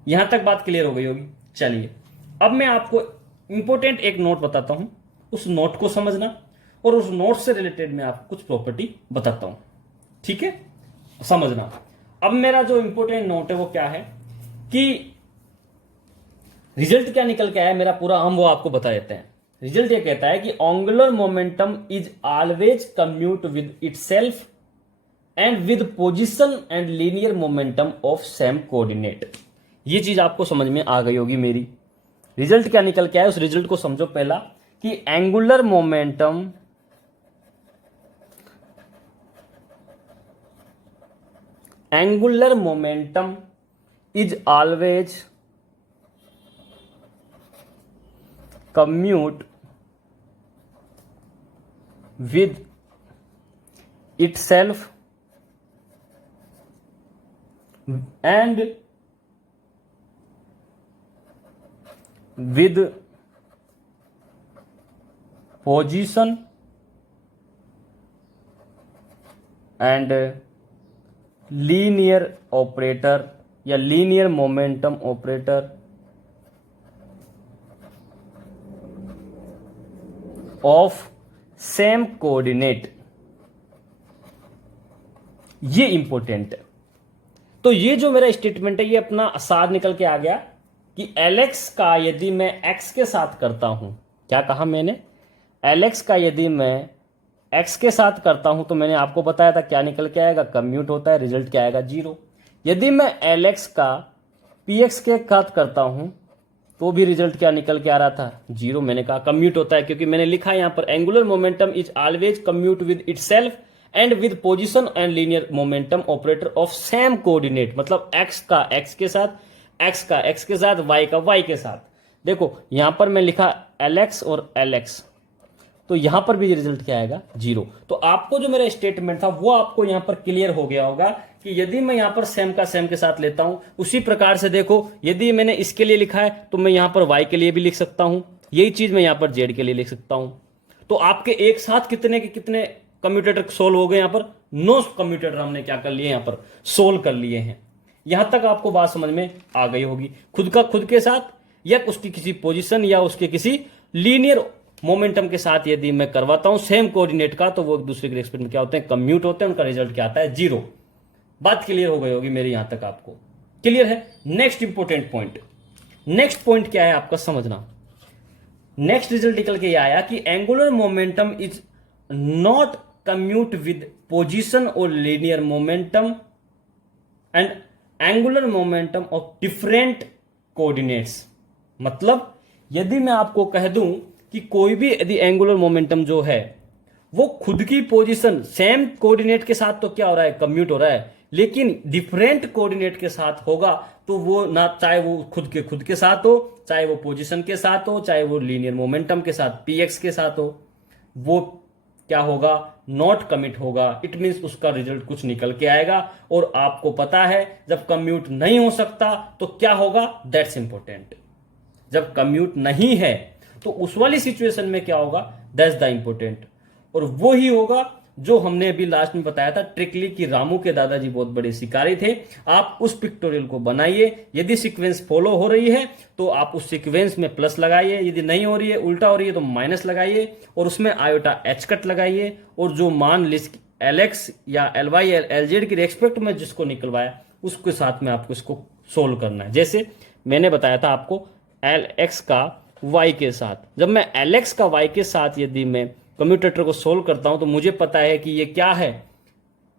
यहां तक बात क्लियर हो गई होगी। चलिए अब मैं आपको इंपॉर्टेंट एक नोट बताता हूं, उस नोट को समझना, और उस नोट से रिलेटेड मैं आपको कुछ प्रॉपर्टी बताता हूं, ठीक है, समझना। अब मेरा जो इंपॉर्टेंट नोट है वो क्या है कि रिजल्ट क्या निकल के आया मेरा पूरा, हम वो आपको बता देते हैं। रिजल्ट ये कहता है कि angular momentum is always commute with itself and with position and linear momentum of same coordinate. ये चीज आपको समझ में आ गई होगी मेरी। रिजल्ट क्या निकल के आया, उस रिजल्ट को समझो पहला, कि angular momentum is always commute with itself and with position and linear operator या linear momentum operator of same coordinate. ये इंपॉर्टेंट है। तो ये जो मेरा स्टेटमेंट है ये अपना सार निकल के आ गया कि एलेक्स का यदि मैं एक्स के साथ करता हूं, क्या कहा मैंने, एलेक्स का यदि मैं एक्स के साथ करता हूं तो मैंने आपको बताया था क्या निकल के आएगा, कम्यूट होता है, रिजल्ट क्या आएगा, 0। यदि मैं एलेक्स का पी एक्स के साथ करता हूं तो भी रिजल्ट क्या निकल के आ रहा था, 0। मैंने कहा कम्यूट होता है क्योंकि मैंने लिखा है यहां पर angular momentum is always commute with itself and with position and linear momentum operator of same coordinate. मतलब एक्स का एक्स के साथ, एक्स का एक्स के साथ, वाई का वाई के साथ। देखो यहां पर मैं लिखा एलएक्स और एलएक्स, तो यहां पर भी रिजल्ट क्या आएगा, 0। तो आपको जो मेरा स्टेटमेंट था वो आपको यहां पर क्लियर हो गया होगा कि यदि मैं यहां पर सेम का सेम के साथ लेता हूं, उसी प्रकार से देखो यदि मैंने इसके लिए लिखा है तो मैं यहां पर y के लिए भी लिख सकता हूं, यही चीज मैं यहां पर z के लिए लिख सकता हूं। तो आपके एक साथ कितने के कितने कम्यूटेटर सोल्व हो गए, यहां पर 9 कम्यूटेटर हमने क्या कर लिए, यहां पर सोल्व कर लिए हैं। यहां तक आपको बात समझ में आ गई होगी। खुद का खुद के साथ या उसकी किसी पोजीशन या उसके किसी लीनियर मोमेंटम के साथ यदि मैं करवाता हूं सेम कोऑर्डिनेट का, तो वो एक दूसरे के रिस्पेक्ट में क्या होते हैं, कम्यूट होते हैं, उनका रिजल्ट क्या आता है, 0। बात क्लियर हो गई होगी मेरी, यहां तक आपको क्लियर है। Next important point, next point क्या है आपका समझना। नेक्स्ट रिजल्ट निकल के आया कि angular momentum is not commute with position और linear momentum and angular momentum of different coordinates. मतलब यदि मैं आपको कह दूं कि कोई भी यदि एंगुलर मोमेंटम जो है वो खुद की पोजीशन सेम कोऑर्डिनेट के साथ तो क्या हो रहा है, कम्यूट हो रहा है, लेकिन डिफरेंट कोऑर्डिनेट के साथ होगा तो वो ना, चाहे वो खुद के साथ हो, चाहे वो पोजीशन के साथ हो, चाहे वो लीनियर मोमेंटम के साथ px के साथ हो, वो क्या होगा, नॉट कमिट होगा। इट मींस उसका रिजल्ट कुछ निकल के आएगा। और आपको पता है जब कम्यूट नहीं हो सकता तो क्या होगा, दैट्स इंपॉर्टेंट। जब कम्यूट नहीं है तो उस वाली सिचुएशन में क्या होगा, दैट्स द इंपॉर्टेंट। और वो ही होगा जो हमने अभी लास्ट में बताया था, ट्रिकली की रामू के दादाजी बहुत बड़े शिकारी थे। आप उस पिक्टोरियल को बनाइए, यदि सीक्वेंस फॉलो हो रही है तो आप उस सीक्वेंस में प्लस लगाइए, यदि नहीं हो रही है, उल्टा हो रही है तो माइनस लगाइए, और उसमें आयोटा एच कट लगाइए, और जो मान लिस्ट एलएक्स या एलवाई एलजेड की रेस्पेक्ट में जिसको निकलवाया उसके साथ में आपको इसको सोल्व करना है। जैसे मैंने बताया था आपको एल एक्स का वाई के साथ, जब मैं एल एक्स का वाई के साथ यदि मैं कम्यूटेटर को सोल्व करता हूं तो मुझे पता है कि ये क्या है,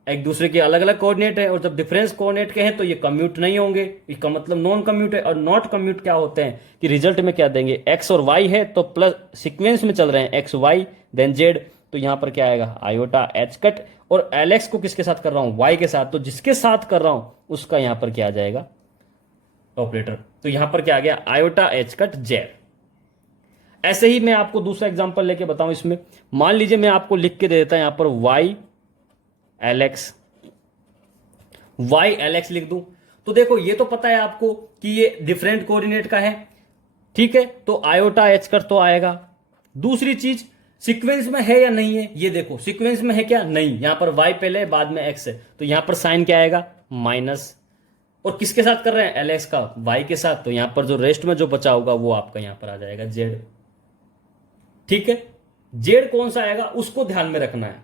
एक दूसरे के अलग अलग कोऑर्डिनेट है, और जब डिफरेंस कोऑर्डिनेट के हैं तो ये कम्यूट नहीं होंगे, इसका मतलब नॉन कम्यूट है। और नॉट कम्यूट क्या होते हैं कि रिजल्ट में क्या देंगे, एक्स और वाई है तो प्लस सीक्वेंस में चल रहे हैं एक्स वाई देन जेड, तो यहां पर क्या आएगा, आयोटा एच कट। और एलेक्स को किसके साथ कर रहा हूं, वाई के साथ, तो जिसके साथ कर रहा हूं उसका यहां पर क्या आ जाएगा, ऑपरेटर। तो यहां पर क्या आ गया, आयोटा एच कट जेड। ऐसे ही मैं आपको दूसरा एग्जांपल लेके बताऊं इसमें, मान लीजिए मैं आपको लिख के दे देता हूं यहां पर वाई एल एक्स लिख दूं, तो देखो ये तो पता है आपको कि ये डिफरेंट कोऑर्डिनेट का है, ठीक है, तो आयोटा एच कट तो आएगा। दूसरी चीज सीक्वेंस में है या नहीं है, ये देखो सीक्वेंस में है क्या, नहीं, यहां पर वाई पहले बाद में एक्स है, तो यहां पर साइन क्या आएगा, माइनस। और किसके साथ कर रहे हैं, एल एक्स का वाई के साथ, तो यहां पर जो रेस्ट में जो बचा होगा वो आपका यहां पर आ जाएगा जेड। ठीक है, जेड कौन सा आएगा उसको ध्यान में रखना है।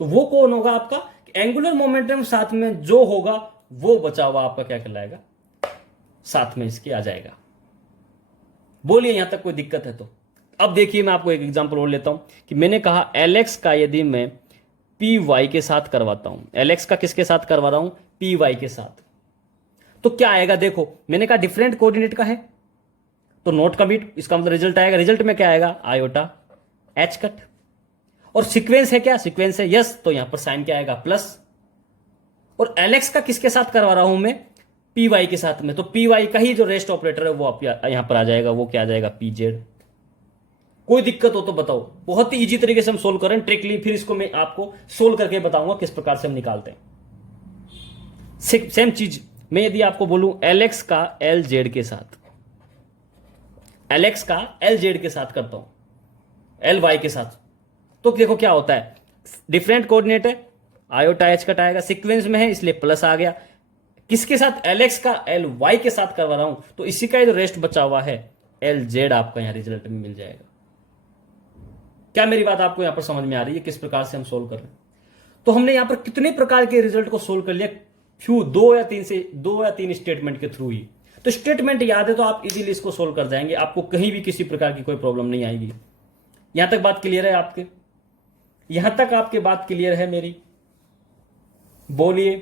तो वो कौन होगा आपका, एंगुलर मोमेंटम साथ में जो होगा वो बचा हुआ आपका क्या कहलाएगा, साथ में इसके आ जाएगा। बोलिए यहां तक कोई दिक्कत है तो। अब देखिए मैं आपको एक एग्जांपल और लेता हूं कि मैंने कहा एलेक्स का यदि मैं पी वाई के साथ करवाता हूं, एलेक्स का किसके साथ करवा रहा हूं, पी वाई के साथ, तो क्या आएगा, देखो मैंने कहा डिफरेंट कोऑर्डिनेट का है तो नॉट कमिट, इसका मतलब रिजल्ट आएगा, रिजल्ट में क्या आएगा, आयोटा एच कट। और सीक्वेंस है क्या, सीक्वेंस है यस, तो यहां पर साइन क्या आएगा, प्लस। और एलेक्स का किसके साथ करवा रहा हूं मैं, पी वाई के साथ में, तो पी वाई का ही जो रेस्ट ऑपरेटर है वो आप यहां पर आ जाएगा, वो क्या आ जाएगा, पी जेड। कोई दिक्कत हो तो बताओ, बहुत ही इजी तरीके से हम सोल्व करें ट्रिकली, फिर इसको मैं आपको सोल्व करके बताऊंगा किस प्रकार से हम निकालते हैं। सेम चीज मैं यदि आपको बोलूं एलेक्स का एल जेड के साथ, एलेक्स का एल जेड के साथ करता हूं, एल वाई के साथ, तो देखो क्या होता है, डिफरेंट कोऑर्डिनेट है, आयोटा एच कट आएगा, सीक्वेंस में है इसलिए प्लस आ गया। किसके साथ, एलेक्स का एल वाई के साथ करवा रहा हूं, तो इसी का जो रेस्ट बचा हुआ है एल जेड आपका यहां रिजल्ट में मिल जाएगा। क्या मेरी बात आपको यहां पर समझ में आ रही है किस प्रकार से हम सोल्व कर रहे हैं। तो हमने यहां पर कितने प्रकार के रिजल्ट को सोल्व कर लिया, दो या तीन स्टेटमेंट के थ्रू ही। तो स्टेटमेंट याद है तो आप इजीली इसको सोल्व कर जाएंगे, आपको कहीं भी किसी प्रकार की कोई प्रॉब्लम नहीं आएगी। यहां तक बात क्लियर है आपके, यहां तक आपकी बात क्लियर है मेरी, बोलिए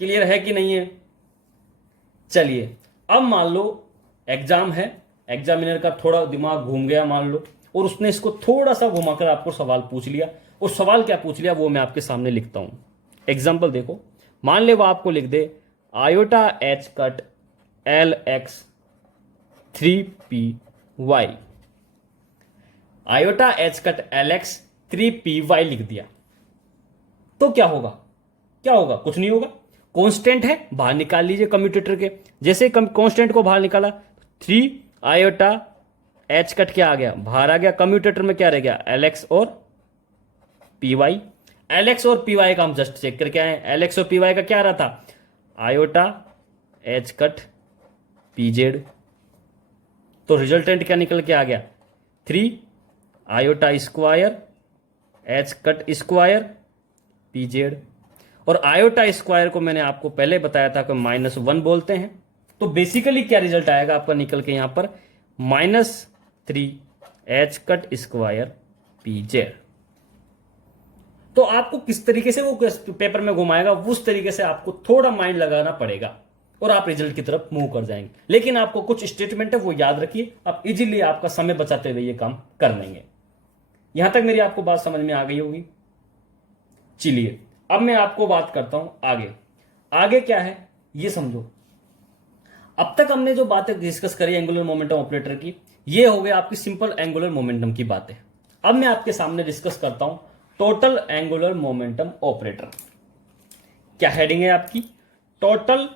क्लियर है कि नहीं है। चलिए अब मान लो एग्जाम है, एग्जामिनर का थोड़ा दिमाग घूम गया मान लो, और उसने इसको थोड़ा सा घुमाकर आपको सवाल पूछ लिया, और सवाल क्या पूछ लिया वो मैं आपके सामने लिखता हूं। एग्जाम्पल देखो, मान ले वो आपको लिख दे iota H cut L X 3p Y, iota H cut L X 3p Y लिख दिया, तो क्या होगा, क्या होगा, कुछ नहीं होगा। कांस्टेंट है बाहर निकाल लीजिए कम्यूटेटर के, जैसे कांस्टेंट को बाहर निकाला 3 आयोटा एच कट क्या आ गया, बाहर आ गया, कम्यूटेटर में क्या रह गया, एल एक्स और पी वाई। एल एक्स और पी वाई का हम जस्ट चेक करके आए, एल एक्स और पी वाई का क्या रहा था, iota H cut P Z. तो रिजल्टेंट क्या निकल के आ गया, 3 iota square H cut square P Z. और आयोटा स्क्वायर को मैंने आपको पहले बताया था कि -1 बोलते हैं। तो बेसिकली क्या रिजल्ट आएगा आपका निकल के यहां पर, -3 H cut square P Z. तो आपको किस तरीके से वो पेपर में घुमाएगा उस तरीके से आपको थोड़ा माइंड लगाना पड़ेगा और आप रिजल्ट की तरफ मूव कर जाएंगे। लेकिन आपको कुछ स्टेटमेंट है वो याद रखिए, आप इजीली आपका समय बचाते हुए ये काम कर लेंगे। यहां तक मेरी आपको बात समझ में आ गई होगी। चलिए अब मैं आपको बात करता हूं आगे। आगे क्या है ये समझो। अब तक हमने जो बातें डिस्कस करी एंगुलर मोमेंटम ऑपरेटर की, ये हो गया आपकी सिंपल एंगुलर मोमेंटम की बातें। अब मैं आपके सामने डिस्कस करता हूं टोटल एंगुलर मोमेंटम ऑपरेटर। क्या हेडिंग है आपकी, total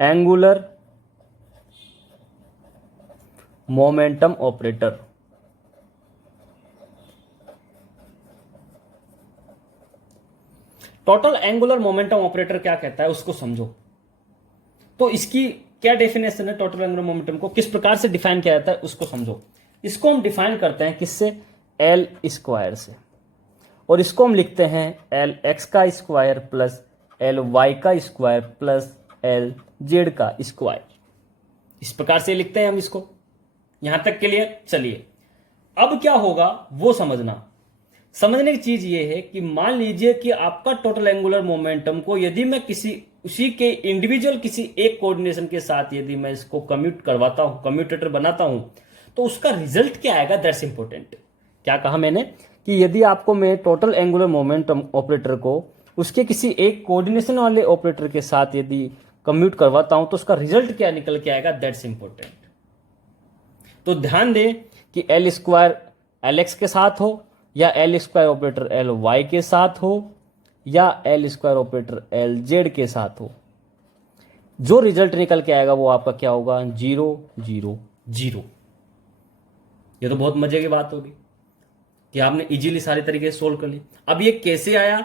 angular momentum operator. Total angular momentum operator क्या कहता है उसको समझो। तो इसकी क्या डेफिनेशन है, टोटल एंगुलर मोमेंटम को किस प्रकार से डिफाइन किया जाता है उसको समझो। इसको हम डिफाइन करते हैं किससे, एल स्क्वायर से। और इसको हम लिखते हैं एल एक्स का स्क्वायर प्लस एल वाई का स्क्वायर प्लस एल जेड का स्क्वायर। इस प्रकार से लिखते हैं हम इसको। यहां तक क्लियर। चलिए अब क्या होगा वो समझना। समझने की चीज ये है कि मान लीजिए कि आपका टोटल एंगुलर मोमेंटम को यदि मैं किसी उसी के इंडिविजुअल किसी एक कोऑर्डिनेशन के साथ यदि मैं इसको कम्यूट करवाता हूं, कम्यूटेटर बनाता हूं, तो उसका रिजल्ट क्या आएगा, दैट्स इंपॉर्टेंट। क्या कहा मैंने कि यदि आपको मैं टोटल एंगुलर मोमेंटम ऑपरेटर को उसके किसी एक कोऑर्डिनेशन वाले ऑपरेटर के साथ यदि कम्यूट करवाता हूं तो उसका रिजल्ट क्या निकल के आएगा, दैट्स इंपॉर्टेंट। तो ध्यान दें कि एल स्क्वायर एल एक्स के साथ हो या L square operator L Y के साथ हो या L square operator L Z के साथ हो, जो रिजल्ट निकल के आएगा वो आपका क्या होगा, 0 0 0। ये तो बहुत मजे की बात होगी कि आपने इजीली सारी तरीके से सोल्व कर ली। अब ये कैसे आया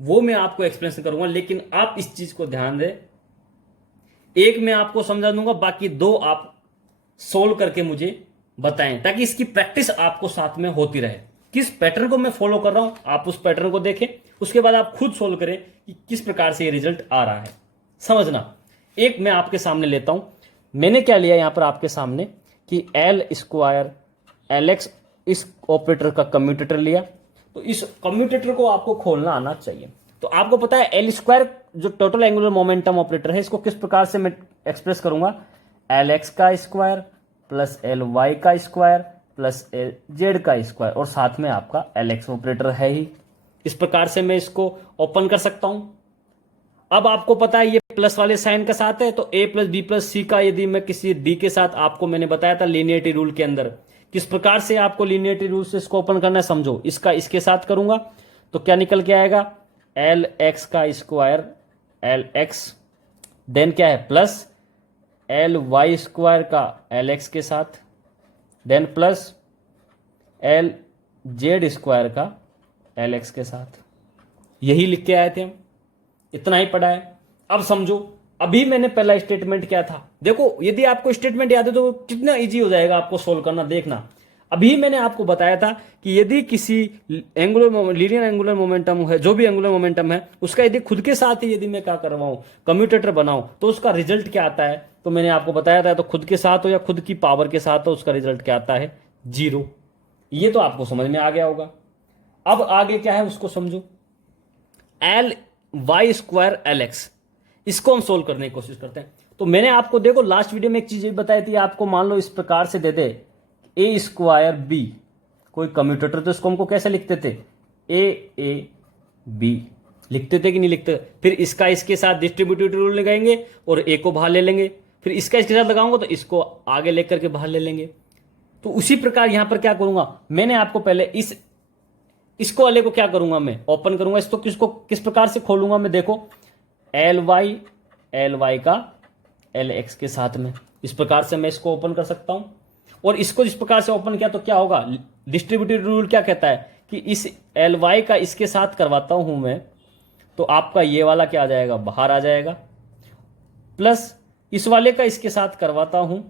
वो मैं आपको एक्सप्लेन करूंगा, लेकिन आप इस चीज को ध्यान दें। एक मैं आपको समझा दूंगा, बाकी 2 आप सोल्व करके मुझे बताएं, ताकि इसकी प्रैक्टिस आपको साथ में होती रहे। किस पैटर्न को मैं फॉलो कर रहा हूं आप उस पैटर्न को देखें, उसके बाद आप खुद सोल्व करें कि किस प्रकार से ये रिजल्ट आ रहा है। समझना, एक मैं आपके सामने लेता हूं। मैंने क्या लिया यहां पर आपके सामने कि एल स्क्वायर एल एक्स इस ऑपरेटर का कम्यूटेटर लिया। तो इस कम्यूटेटर को आपको खोलना आना चाहिए। तो आपको पता है एल स्क्वायर जो टोटल एंगुलर मोमेंटम ऑपरेटर है, इसको किस प्रकार से मैं एक्सप्रेस करूंगा, एल एक्स का स्क्वायर प्लस एल वाई का स्क्वायर प्लस एल जेड का स्क्वायर, और साथ में आपका एल एक्स ऑपरेटर है ही। इस प्रकार से मैं इसको ओपन कर सकता हूं। अब आपको पता है ये प्लस वाले साइन के साथ है, तो ए प्लस बी प्लस सी का यदि मैं किसी डी के साथ, आपको मैंने बताया था लीनियरिटी रूल के अंदर किस प्रकार से आपको लीनियरिटी रूल से इसको ओपन करना है। समझो, इसका इसके साथ करूंगा तो क्या निकल के आएगा, एल एक्स का स्क्वायर एल एक्स, देन क्या है प्लस एल वाई स्क्वायर का एल एक्स के साथ, then plus L Z square का एल एक्स के साथ। यही लिख के आए थे हम, इतना ही पढ़ा है। अब समझो, अभी मैंने पहला स्टेटमेंट क्या था, देखो यदि आपको स्टेटमेंट याद है तो कितना इजी हो जाएगा आपको सोल्व करना। देखना, अभी मैंने आपको बताया था कि यदि किसी लीनियर एंगुलर मोमेंटम है, जो भी एंगुलर मोमेंटम है, उसका यदि खुद के साथ ही यदि मैं क्या करवाऊं, कम्यूटेटर बनाऊं, तो उसका रिजल्ट क्या आता है। तो मैंने आपको बताया था, तो खुद के साथ हो या खुद की पावर के साथ हो, उसका रिजल्ट क्या आता है, 0। ये तो आपको समझ में आ गया होगा। अब आगे क्या है उसको समझो, L Y square L X, इसको हम सोल्व करने की कोशिश करते हैं। तो मैंने आपको देखो लास्ट वीडियो में एक चीज बताई थी, आपको मान लो इस प्रकार से दे दे ए स्क्वायर बी कोई कम्यूटेटर, तो इसको हमको कैसे लिखते थे, ए बी लिखते थे कि नहीं लिखते। फिर इसका इसके साथ डिस्ट्रीब्यूटिव रूल लगाएंगे और ए को बाहर ले लेंगे, फिर इसका इसके साथ लगाऊंगा तो इसको आगे लेकर के बाहर ले लेंगे। तो उसी प्रकार यहां पर क्या करूंगा, मैंने आपको पहले इसको वाले को क्या करूंगा, मैं ओपन करूंगा इसको, किसको किस प्रकार से खोलूंगा मैं, देखो एल वाई का एल एक्स के साथ में, इस प्रकार से मैं इसको ओपन कर सकता हूं। और इसको इस प्रकार से ओपन किया तो क्या होगा, डिस्ट्रीब्यूटिव रूल क्या कहता है कि इस एल वाई का इसके साथ करवाता हूं मैं, तो आपका ये वाला क्या आ जाएगा, बाहर आ जाएगा, प्लस इस वाले का इसके साथ करवाता हूं,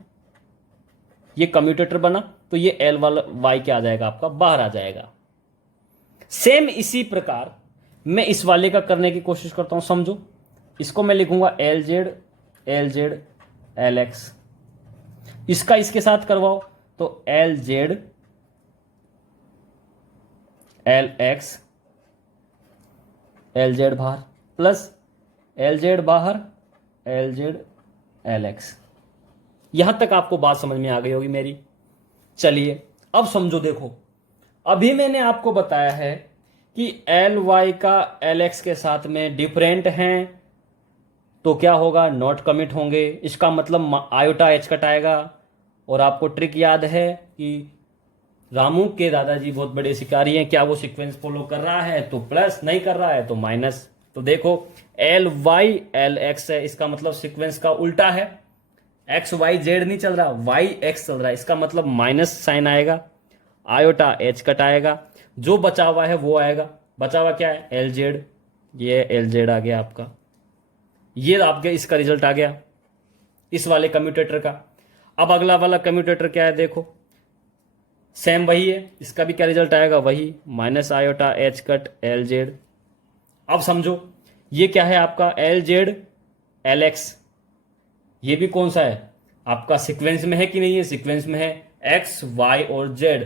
ये कम्यूटेटर बना, तो ये एल वाला वाई क्या आ जाएगा, आपका बाहर आ जाएगा। सेम इसी प्रकार मैं इस वाले का करने की कोशिश करता हूं, समझो। इसको मैं लिखूंगा एल जेड एल एक्स, इसका इसके साथ करवाओ तो L Z L X, L Z बाहर, प्लस एल जेड बाहर एल जेड एल एक्स। यहां तक आपको बात समझ में आ गई होगी मेरी। चलिए अब समझो, देखो अभी मैंने आपको बताया है कि एल वाई का एल एक्स के साथ में डिफरेंट हैं, तो क्या होगा, नॉट कमिट होंगे। इसका मतलब आयोटा एच कट आएगा। और आपको ट्रिक याद है कि रामू के दादाजी बहुत बड़े शिकारी हैं, क्या वो सीक्वेंस फॉलो कर रहा है तो प्लस, नहीं कर रहा है तो माइनस। तो देखो एल वाई एल एक्स है, इसका मतलब सीक्वेंस का उल्टा है, एक्स वाई जेड नहीं चल रहा, वाई एक्स चल रहा है, इसका मतलब माइनस साइन आएगा, आयोटा एच कट आएगा, जो बचा हुआ है वो आएगा। बचा हुआ क्या है, एल जेड, ये एल जेड आ गया आपका, ये आपके इसका रिजल्ट आ गया इस वाले कम्यूटेटर का। अब अगला वाला कम्यूटेटर क्या है, देखो सेम वही है, इसका भी क्या रिजल्ट आएगा, वही minus iota H cut L Z. अब समझो ये क्या है आपका, एल जेड एल एक्स, ये भी कौन सा है आपका, सीक्वेंस में है कि नहीं है, सीक्वेंस में है, एक्स वाई और जेड।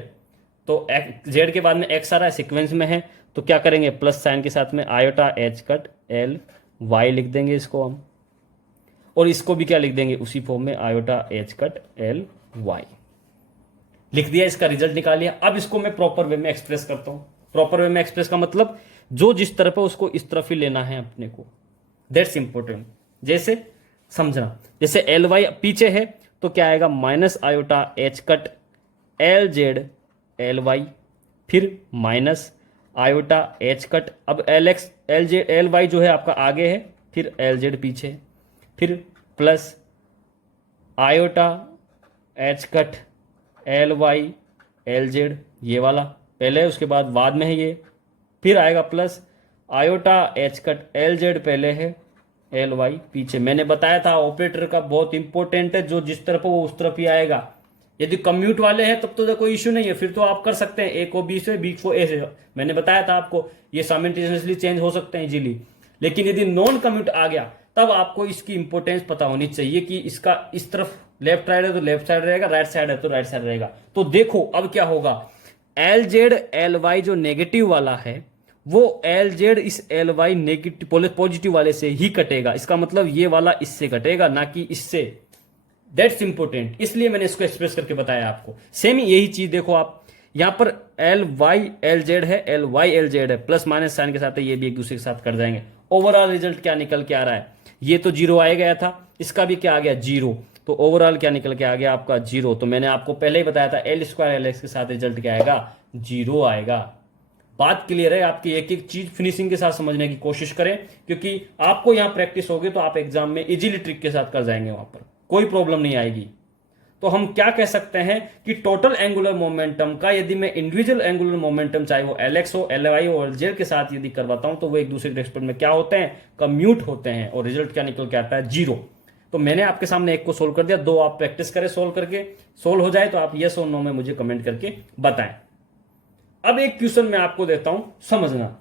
तो जेड के बाद में एक्स आ रहा है, सीक्वेंस में है, तो क्या करेंगे, प्लस साइन के साथ में iota H cut L Y लिख देंगे इसको हम, और इसको भी क्या लिख देंगे, उसी फॉर्म में iota H cut L Y लिख दिया, इसका रिजल्ट निकाल लिया। अब इसको मैं प्रॉपर वे में एक्सप्रेस करता हूं। प्रॉपर वे में एक्सप्रेस का मतलब जो जिस तरफ है उसको इस तरफ ही लेना है अपने को, दैट्स इंपॉर्टेंट। जैसे समझना, जैसे एल वाई पीछे है तो क्या आएगा, minus iota H cut L Z L Y, फिर माइनस आयोटा एच कट, अब L X L Z L Y जो है आपका आगे है, फिर एल जेड पीछे है, फिर plus iota H cut L Y L Z, ये वाला पहले है, उसके बाद में है ये, फिर आएगा plus iota H cut L Z पहले है, एल वाई पीछे। मैंने बताया था ऑपरेटर का बहुत इंपॉर्टेंट है, जो जिस तरफ हो वो उस तरफ ही आएगा। यदि कम्यूट वाले हैं तब तो कोई इश्यू नहीं है, फिर तो आप कर सकते हैं ए को बी से, बी को ए से। मैंने बताया था आपको ये साइमल्टेनियसली चेंज हो सकते हैं इजीली। लेकिन यदि नॉन कम्यूट आ गया तब आपको इसकी इंपॉर्टेंस पता होनी चाहिए कि इसका इस तरफ लेफ्ट साइड है तो लेफ्ट साइड रहेगा, राइट साइड है तो राइट साइड रहेगा। तो देखो अब क्या होगा, एल जेड एल वाई जो नेगेटिव वाला है वो एल जेड इस एल वाई नेगेटिव पॉजिटिव वाले से ही कटेगा। इसका मतलब ये वाला इससे कटेगा, ना कि इससे। दैट्स इंपॉर्टेंट, इसलिए मैंने इसको एक्सप्रेस करके बताया आपको। सेम यही चीज देखो आप यहां पर एल वाई एल जेड है, एल वाई एल जेड है, प्लस माइनस साइन के साथ है, ये भी एक दूसरे के साथ कर जाएंगे। ओवरऑल रिजल्ट क्या निकल के आ रहा है, ये तो जीरो आया गया था, इसका भी क्या आ गया, जीरो। तो ओवरऑल क्या निकल के आ गया आपका, जीरो। तो मैंने आपको पहले ही बताया था एल स्क्वायर एल एक्स के साथ रिजल्ट क्या आएगा, जीरो आएगा। बात क्लियर है आपकी, एक एक चीज फिनिशिंग के साथ समझने की कोशिश करें, क्योंकि आपको यहां प्रैक्टिस होगी तो आप एग्जाम में इजीली ट्रिक के साथ कर जाएंगे, वहां पर कोई प्रॉब्लम नहीं आएगी। तो हम क्या कह सकते हैं कि टोटल एंगुलर मोमेंटम का यदि मैं इंडिविजुअल एंगुलर मोमेंटम चाहे वो एल एक्स हो, एल वाई हो और जेड के साथ यदि करवाता हूं तो वो एक दूसरे के रिस्पेक्ट में क्या होते हैं, कम्यूट होते हैं, और रिजल्ट क्या निकल के आता है, जीरो। तो मैंने आपके सामने एक को सोल्व कर दिया, दो आप प्रैक्टिस करें सोल्व करके। सोल्व हो जाए तो आप यस और नो में मुझे कमेंट करके बताएं। अब एक क्वेश्चन मैं आपको देता हूं, समझना।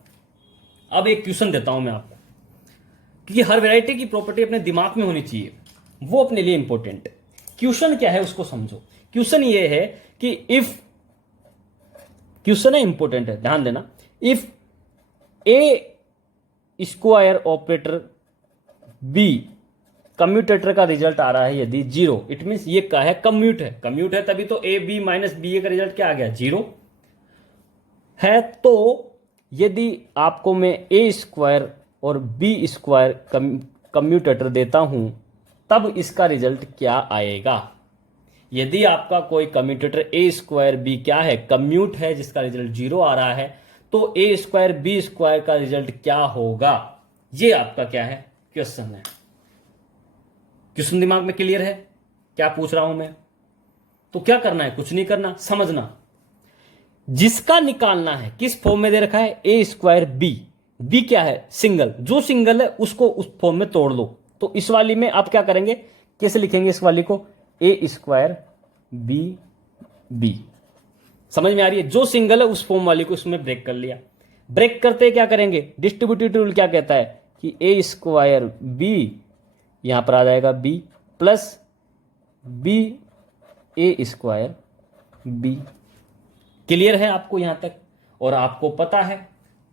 अब एक क्वेश्चन देता हूं मैं आपको, क्योंकि हर वैरायटी की प्रॉपर्टी अपने दिमाग में होनी चाहिए, वो अपने लिए इंपॉर्टेंट है। क्वेश्चन क्या है उसको समझो। क्वेश्चन ये है कि इफ, क्वेश्चन है इंपॉर्टेंट है, ध्यान देना। If A square operator B, commutator का रिजल्ट आ रहा है यदि जीरो, इट मीन ये क्या है, कम्यूट है। कम्यूट है तभी तो ए बी माइनस बी ए का रिजल्ट क्या आ गया, जीरो है। तो यदि आपको मैं ए स्क्वायर और बी स्क्वायर कम्यूटेटर देता हूं तब इसका रिजल्ट क्या आएगा। यदि आपका कोई कम्यूटेटर ए स्क्वायर बी क्या है, कम्यूट है, जिसका रिजल्ट जीरो आ रहा है, तो ए स्क्वायर बी स्क्वायर का रिजल्ट क्या होगा, ये आपका क्या है, क्वेश्चन है। क्वेश्चन दिमाग में क्लियर है क्या पूछ रहा हूं मैं। तो क्या करना है, कुछ नहीं करना, समझना। जिसका निकालना है, किस फॉर्म में दे रखा है, ए स्क्वायर बी, बी क्या है, सिंगल, जो सिंगल है उसको उस फॉर्म में तोड़ लो। तो इस वाली में आप क्या करेंगे, कैसे लिखेंगे इस वाली को, ए स्क्वायर बी बी। समझ में आ रही है, जो सिंगल है उस फॉर्म वाली को उसमें ब्रेक कर लिया। ब्रेक करते क्या करेंगे, डिस्ट्रीब्यूटिव रूल क्या कहता है कि ए स्क्वायर बी यहां पर आ जाएगा बी प्लस बी ए स्क्वायर बी। क्लियर है आपको यहां तक? और आपको पता है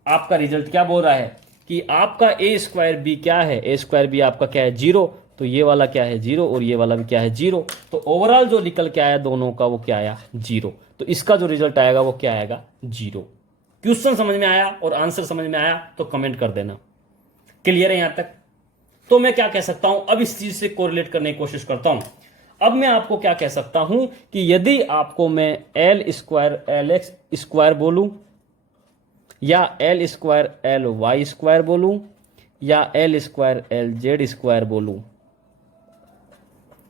आपका रिजल्ट क्या बोल रहा है कि आपका ए स्क्वायर बी क्या है, ए स्क्वायर बी आपका क्या है, जीरो। तो ये वाला क्या है, जीरो, और ये वाला भी क्या है, जीरो। तो ओवरऑल जो निकल के आया दोनों का वो क्या आया, जीरो। तो इसका जो रिजल्ट आएगा वो क्या आएगा, जीरो। क्वेश्चन समझ में आया और आंसर समझ में आया तो कमेंट कर देना। क्लियर है यहां तक? तो मैं क्या कह सकता हूं, अब इस चीज से कोरिलेट करने की कोशिश करता हूं। अब मैं आपको क्या कह सकता हूं कि यदि आपको मैं L square L X square बोलूं, या L square L Y square बोलूं, या L square L Z square बोलूं,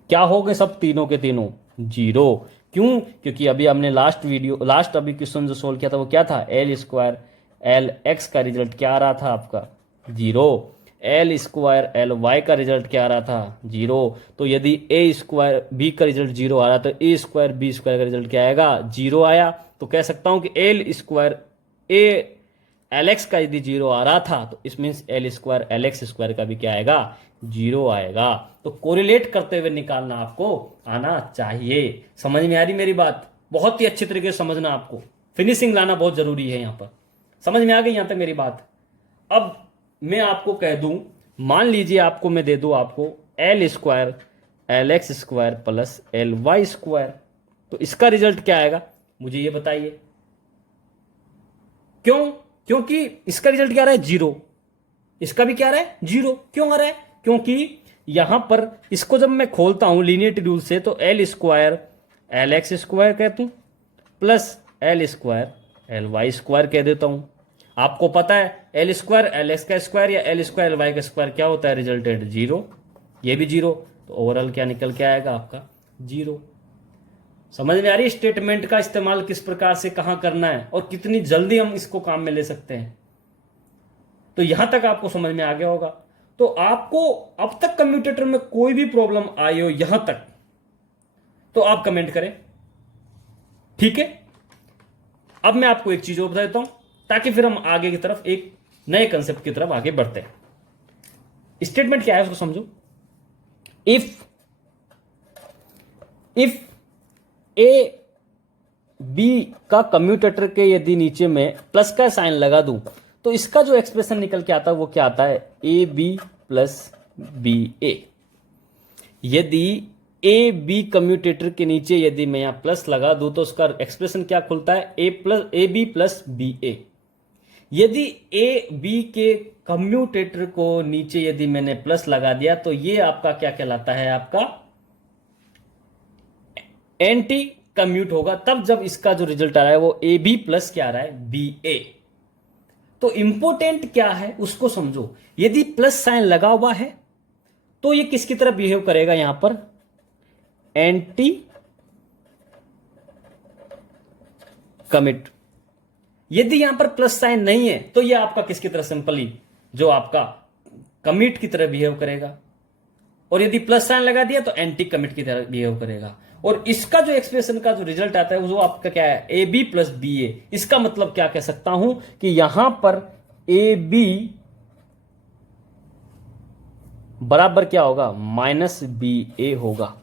क्या हो गए सब तीनों के तीनों, जीरो। क्यों? क्योंकि अभी हमने लास्ट अभी क्वेश्चन जो सोल्व किया था वो क्या था, एल स्क्वायर एल एक्स का रिजल्ट क्या आ रहा था आपका, zero. L square L Y का रिजल्ट क्या आ रहा था, जीरो। तो यदि ए स्क्वायर बी का रिजल्ट जीरो आ रहा तो ए स्क्वायर बी स्क्वायर का रिजल्ट क्या आएगा, जीरो आया। तो कह सकता हूं कि L square A L X का यदि जीरो आ रहा था तो इस means L square L X square का भी क्या आएगा, जीरो आएगा। तो कोरिलेट करते हुए निकालना आपको आना चाहिए। समझ में आ रही मेरी बात? बहुत ही अच्छी तरीके से समझना, आपको फिनिशिंग लाना बहुत जरूरी है यहां पर। समझ में आ गई यहां तक मेरी बात? अब मैं आपको कह दूं, मान लीजिए आपको मैं दे दूं आपको L square L X square plus L Y square, तो इसका रिजल्ट क्या आएगा मुझे ये बताइए। क्यों? क्योंकि इसका रिजल्ट क्या आ रहा है, जीरो। इसका भी क्या आ रहा है, जीरो। क्यों आ रहा है? क्योंकि यहां पर इसको जब मैं खोलता हूं लीनियरिटी रूल से तो L square L X square कहता हूं plus L square L Y square कह देता हूं। आपको पता है एल स्क्वायर एल एक्स का स्क्वायर या एल स्क्वायर एल वाई का स्क्वायर क्या होता है, रिजल्टेंट जीरो। ये भी जीरो। तो ओवरऑल क्या निकल के आएगा आपका, जीरो। समझ में आ रही है स्टेटमेंट का इस्तेमाल किस प्रकार से कहां करना है और कितनी जल्दी हम इसको काम में ले सकते हैं। तो यहां तक आपको समझ में आ गया होगा। तो आपको अब तक कम्यूटेटर में कोई भी प्रॉब्लम आई हो यहां तक तो आप कमेंट करें, ठीक है। अब मैं आपको एक चीज और बता देता हूं ताकि फिर हम आगे की तरफ एक नए कंसेप्ट की तरफ आगे बढ़ते हैं। स्टेटमेंट क्या है उसको समझो। इफ ए बी का कम्यूटेटर के यदि नीचे में प्लस का साइन लगा दूं तो इसका जो एक्सप्रेशन निकल के आता है वो क्या आता है, ए बी प्लस बी ए। यदि ए बी कम्यूटेटर के नीचे यदि मैं यहां प्लस लगा दूं तो उसका एक्सप्रेशन क्या खुलता है, ए बी प्लस बी ए। यदि ए बी के कम्यूटेटर को नीचे यदि मैंने प्लस लगा दिया तो ये आपका क्या कहलाता है, आपका एंटी कम्यूट होगा। तब जब इसका जो रिजल्ट आ रहा है वो ए बी प्लस क्या आ रहा है, बी ए। तो इंपोर्टेंट क्या है उसको समझो। यदि प्लस साइन लगा हुआ है तो ये किसकी तरह बिहेव करेगा, यहां पर एंटी कमिट। यदि यहां पर प्लस साइन नहीं है तो ये आपका किसकी तरह, सिंपली जो आपका कमिट की तरह बिहेव करेगा। और यदि प्लस साइन लगा दिया तो एंटी कमिट की तरह बिहेव करेगा। और इसका जो एक्सप्रेशन का जो रिजल्ट आता है वो आपका क्या है, ए बी प्लस बी ए। इसका मतलब क्या कह सकता हूं कि यहां पर ए बी बराबर क्या होगा, माइनस बी ए होगा।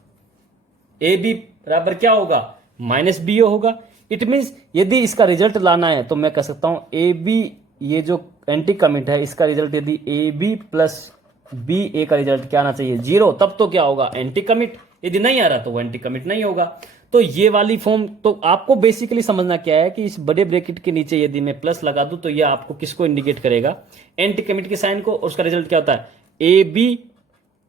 ए बी बराबर क्या होगा, माइनस बी ए होगा। इट मीन्स यदि इसका रिजल्ट लाना है तो मैं कह सकता हूं ए बी, ये जो एंटी कमिट है इसका रिजल्ट यदि ए बी प्लस बी ए का रिजल्ट क्या आना चाहिए, जीरो। तब तो क्या होगा, एंटी कमिट। यदि नहीं आ रहा तो वो एंटी कमिट नहीं होगा। तो ये वाली फॉर्म तो आपको बेसिकली समझना क्या है कि इस बड़े ब्रैकेट के नीचे यदि मैं प्लस लगा दूं तो ये आपको किसको इंडिकेट करेगा, एंटी कमिट के साइन को। और उसका रिजल्ट क्या होता है, ए बी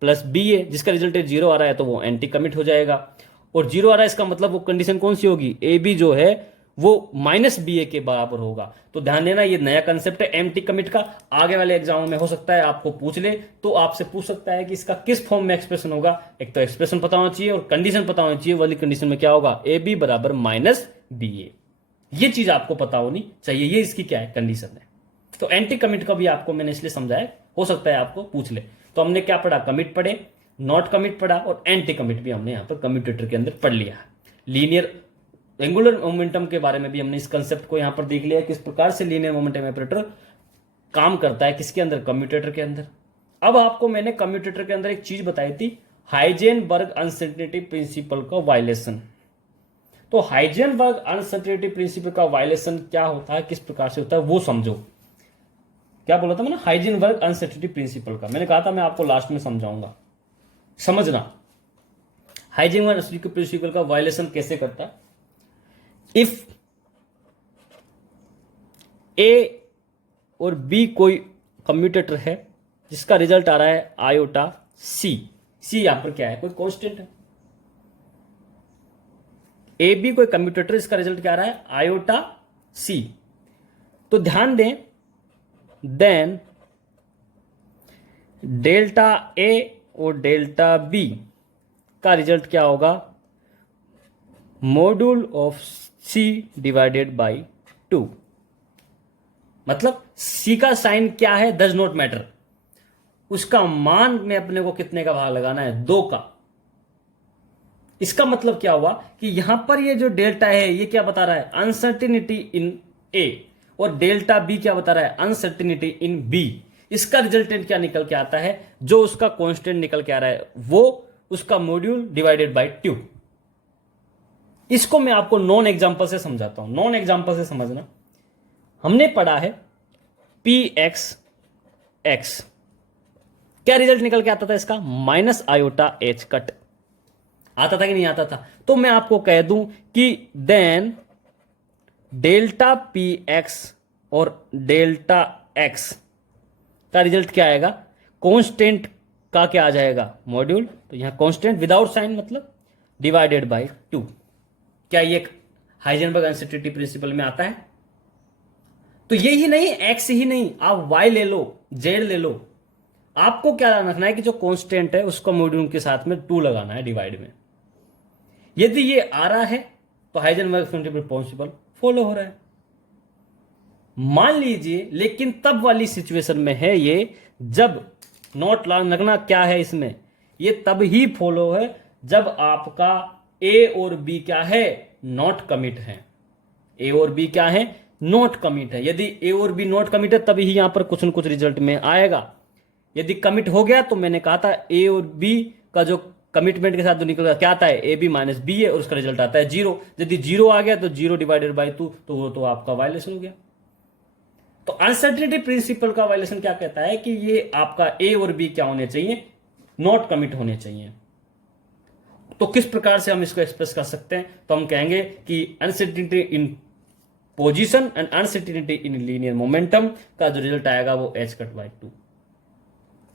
प्लस बी ए, जिसका रिजल्ट जीरो आ रहा है तो वो एंटी कमिट हो जाएगा। और जीरो आ रहा है इसका मतलब वो कंडीशन कौन सी होगी, ए बी जो है वो माइनस बी ए के बराबर होगा। तो ध्यान देना ये नया कंसेप्ट है एंटी कमिट का। आगे वाले एग्जाम में हो सकता है आपको पूछ ले तो आपसे पूछ सकता है कि इसका किस फॉर्म में एक्सप्रेशन होगा। एक तो एक्सप्रेशन पता होना चाहिए और कंडीशन पता होनी चाहिए। वाली कंडीशन में क्या होगा, ए बी बराबर माइनस बी ए। ये चीज आपको पता होनी चाहिए, ये इसकी क्या है, कंडीशन है। तो एंटी कमिट का भी आपको मैंने इसलिए समझाया, हो सकता है आपको पूछ ले। तो हमने क्या पढ़ा, कमिट पढ़े, नॉट कमिट पढ़ा और एंटी कमिट भी हमने यहां पर कम्यूटेटर के अंदर पढ़ लिया। लीनियर एंगुलर मोमेंटम के बारे में भी हमने इस कंसेप्ट को यहां पर देख लिया, किस प्रकार से लीनियर मोमेंटम ऑपरेटर काम करता है, किसके अंदर, कम्यूटेटर के अंदर। अब आपको मैंने कम्यूटेटर के अंदर एक चीज बताई थी, हाइजेनबर्ग अनसर्टेनिटी प्रिंसिपल का वायलेशन। तो हाइजेनबर्ग अनसर्टेनिटी प्रिंसिपल का वायलेशन क्या होता है, किस प्रकार से होता है, वो समझो। क्या बोला था मैंने, हाइजेनबर्ग अनसर्टेनिटी प्रिंसिपल का, मैंने कहा था मैं आपको लास्ट में समझाऊंगा, समझना। हाइजेनबर्ग अनसर्टेनिटी प्रिंसिपल का वायलेशन कैसे करता है। इफ ए और बी कोई कम्यूटेटर है जिसका रिजल्ट आ रहा है आयोटा सी, सी यहां पर क्या है, कोई कांस्टेंट है। ए बी कोई कम्यूटेटर, इसका रिजल्ट क्या आ रहा है, आयोटा सी। तो ध्यान दें, देन डेल्टा ए और डेल्टा बी का रिजल्ट क्या होगा, module of C divided by 2। मतलब सी का साइन क्या है, डज नॉट मैटर, उसका मान में अपने को कितने का भाग लगाना है, 2 का। इसका मतलब क्या हुआ कि यहां पर ये जो डेल्टा है ये क्या बता रहा है, अनसर्टिनिटी इन ए, और डेल्टा बी क्या बता रहा है, अनसर्टिनिटी इन बी। इसका रिजल्टेंट क्या निकल के आता है, जो उसका कांस्टेंट निकल के आ रहा है वो उसका मॉड्यूल डिवाइडेड बाय 2। इसको मैं आपको नॉन एग्जांपल से समझाता हूं, नॉन एग्जांपल से समझना। हमने पढ़ा है पी एक्स एक्स, क्या रिजल्ट निकल के आता था इसका, माइनस आयोटा एच कट, आता था कि नहीं आता था। तो मैं आपको कह दूं कि देन डेल्टा पी एक्स और डेल्टा एक्स का रिजल्ट क्या आएगा, कांस्टेंट का क्या आ जाएगा, मॉड्यूल, तो यहां कांस्टेंट विदाउट साइन मतलब डिवाइडेड बाय 2। क्या ये हाइजेनबर्ग अनसर्टेनिटी प्रिंसिपल में आता है। तो ये ही नहीं, एक्स ही नहीं, आप वाई ले लो, जेड ले लो, आपको क्या रखना है कि जो कांस्टेंट है उसको मॉड्यूल के साथ में 2 लगाना है डिवाइड में। यदि ये आ रहा है तो हाइजेनबर्ग प्रिंसिपल फॉलो हो रहा है, मान लीजिए। लेकिन तब वाली सिचुएशन में है ये, जब नॉट लगना क्या है इसमें, ये तब ही फॉलो है जब आपका ए और बी क्या है, नॉट कमिट है। ए और बी क्या है, नॉट कमिट है। यदि ए और बी नॉट कमिट है तभी ही यहां पर कुछ न कुछ रिजल्ट में आएगा। यदि कमिट हो गया तो मैंने कहा था ए और बी का जो कमिटमेंट के साथ जो निकल क्या आता है, ए बी माइनस बी है, और उसका रिजल्ट आता है 0। यदि 0 आ गया तो 0 डिवाइडेड बाई 2, तो वो तो आपका वायलेशन हो गया। तो अनसर्टेनिटी प्रिंसिपल का वायलेशन क्या कहता है कि ये आपका ए और बी क्या होने चाहिए, नॉट कमिट होने चाहिए। तो किस प्रकार से हम इसको एक्सप्रेस कर सकते हैं, तो हम कहेंगे कि uncertainty in position and uncertainty in linear momentum का जो रिजल्ट आएगा वो एच कट बाई 2।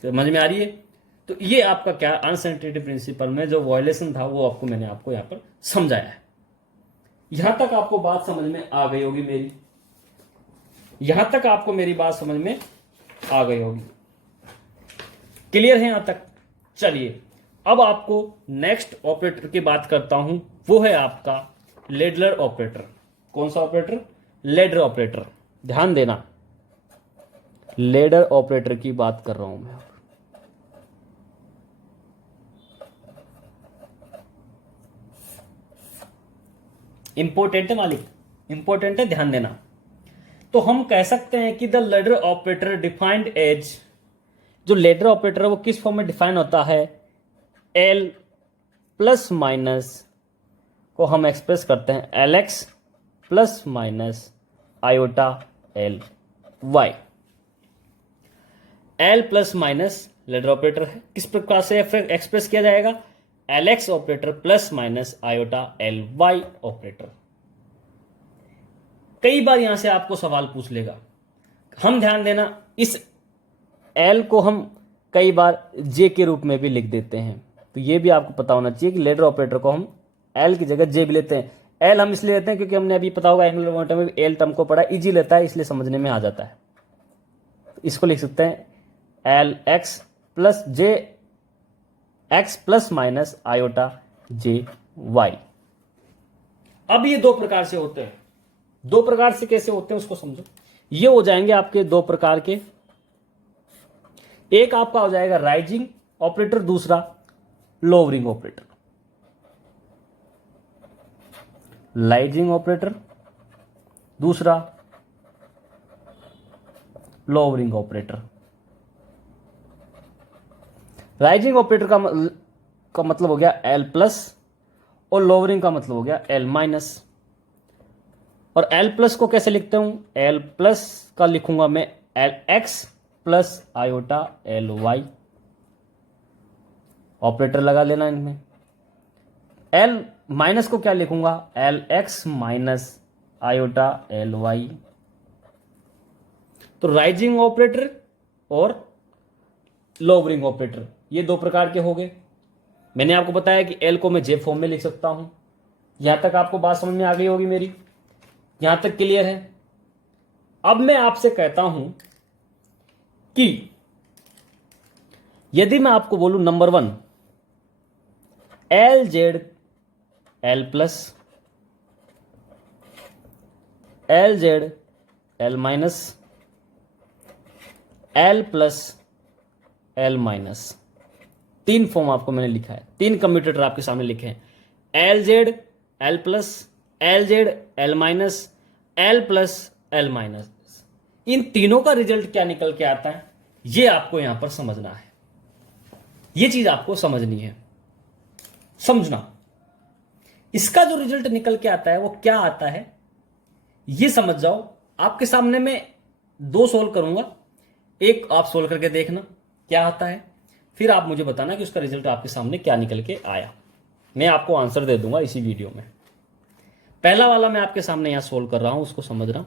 समझ में आ रही है। तो ये आपका क्या, अनसर्टेनिटी प्रिंसिपल में जो वायलेशन था वो आपको मैंने आपको यहां पर समझाया है। यहां तक आपको बात समझ में आ गई होगी मेरी, यहां तक आपको मेरी बात समझ में आ गई होगी, क्लियर है यहां तक। चलिए अब आपको नेक्स्ट ऑपरेटर की बात करता हूं, वो है आपका लेडलर ऑपरेटर। कौन सा ऑपरेटर, लेडलर ऑपरेटर। ध्यान देना, लेडलर ऑपरेटर की बात कर रहा हूं मैं। इंपॉर्टेंट है मालिक, इंपॉर्टेंट है, ध्यान देना। तो हम कह सकते हैं कि द लेडलर ऑपरेटर डिफाइंड एज, जो लेडलर ऑपरेटर है वो किस फॉर्म में डिफाइन होता है, एल प्लस माइनस को हम एक्सप्रेस करते हैं L X plus minus iota L Y. L plus minus ladder operator है, किस प्रकार से एक्सप्रेस किया जाएगा, L X operator plus minus iota L Y operator. कई बार यहां से आपको सवाल पूछ लेगा, हम ध्यान देना, इस एल को हम कई बार जे के रूप में भी लिख देते हैं। तो ये भी आपको पता होना चाहिए कि लेडलर ऑपरेटर को हम एल की जगह जे भी लेते हैं। एल हम इसलिए लेते हैं क्योंकि हमने अभी पता होगा एंगुलर मोमेंटम में एल टर्म को पढ़ा, इजी लेता है, इसलिए समझने में आ जाता है। इसको लिख सकते हैं एल एक्स प्लस जे एक्स प्लस माइनस आयोटा जे वाई। अब ये दो प्रकार से होते हैं, दो प्रकार से कैसे होते हैं उसको समझो। ये हो जाएंगे आपके दो प्रकार के, एक आपका हो जाएगा राइजिंग ऑपरेटर, दूसरा लोअरिंग ऑपरेटर। राइजिंग ऑपरेटर, दूसरा लोअरिंग ऑपरेटर। राइजिंग ऑपरेटर का मतलब हो गया एल प्लस और लोअरिंग का मतलब हो गया एल माइनस। और एल प्लस को कैसे लिखते हूं? एल प्लस का लिखूंगा मैं L X plus iota L Y. Operator लगा लेना इनमें। एल माइनस को क्या लिखूंगा? L X minus iota L Y. तो राइजिंग ऑपरेटर और लोअरिंग ऑपरेटर ये दो प्रकार के हो गए। मैंने आपको बताया कि एल को मैं जे फॉर्म में लिख सकता हूं। यहां तक आपको बात समझ में आ गई होगी मेरी, यहां तक क्लियर है। अब मैं आपसे कहता हूं कि यदि मैं आपको बोलूं number 1 L Z L plus, L Z L minus, L plus L minus, तीन फॉर्म आपको मैंने लिखा है, तीन कम्यूटेटर आपके सामने लिखे हैं। L Z L plus, L Z L minus, L plus L minus. इन तीनों का रिजल्ट क्या निकल के आता है ये आपको यहां पर समझना है। ये चीज आपको समझनी है, समझना। इसका जो रिजल्ट निकल के आता है वो क्या आता है ये समझ जाओ। आपके सामने मैं दो सोल्व करूंगा, एक आप सोल्व करके देखना क्या आता है, फिर आप मुझे बताना कि उसका रिजल्ट आपके सामने क्या निकल के आया। मैं आपको आंसर दे दूंगा इसी वीडियो में। पहला वाला मैं आपके सामने यहां सोल्व कर रहा हूं, उसको समझना।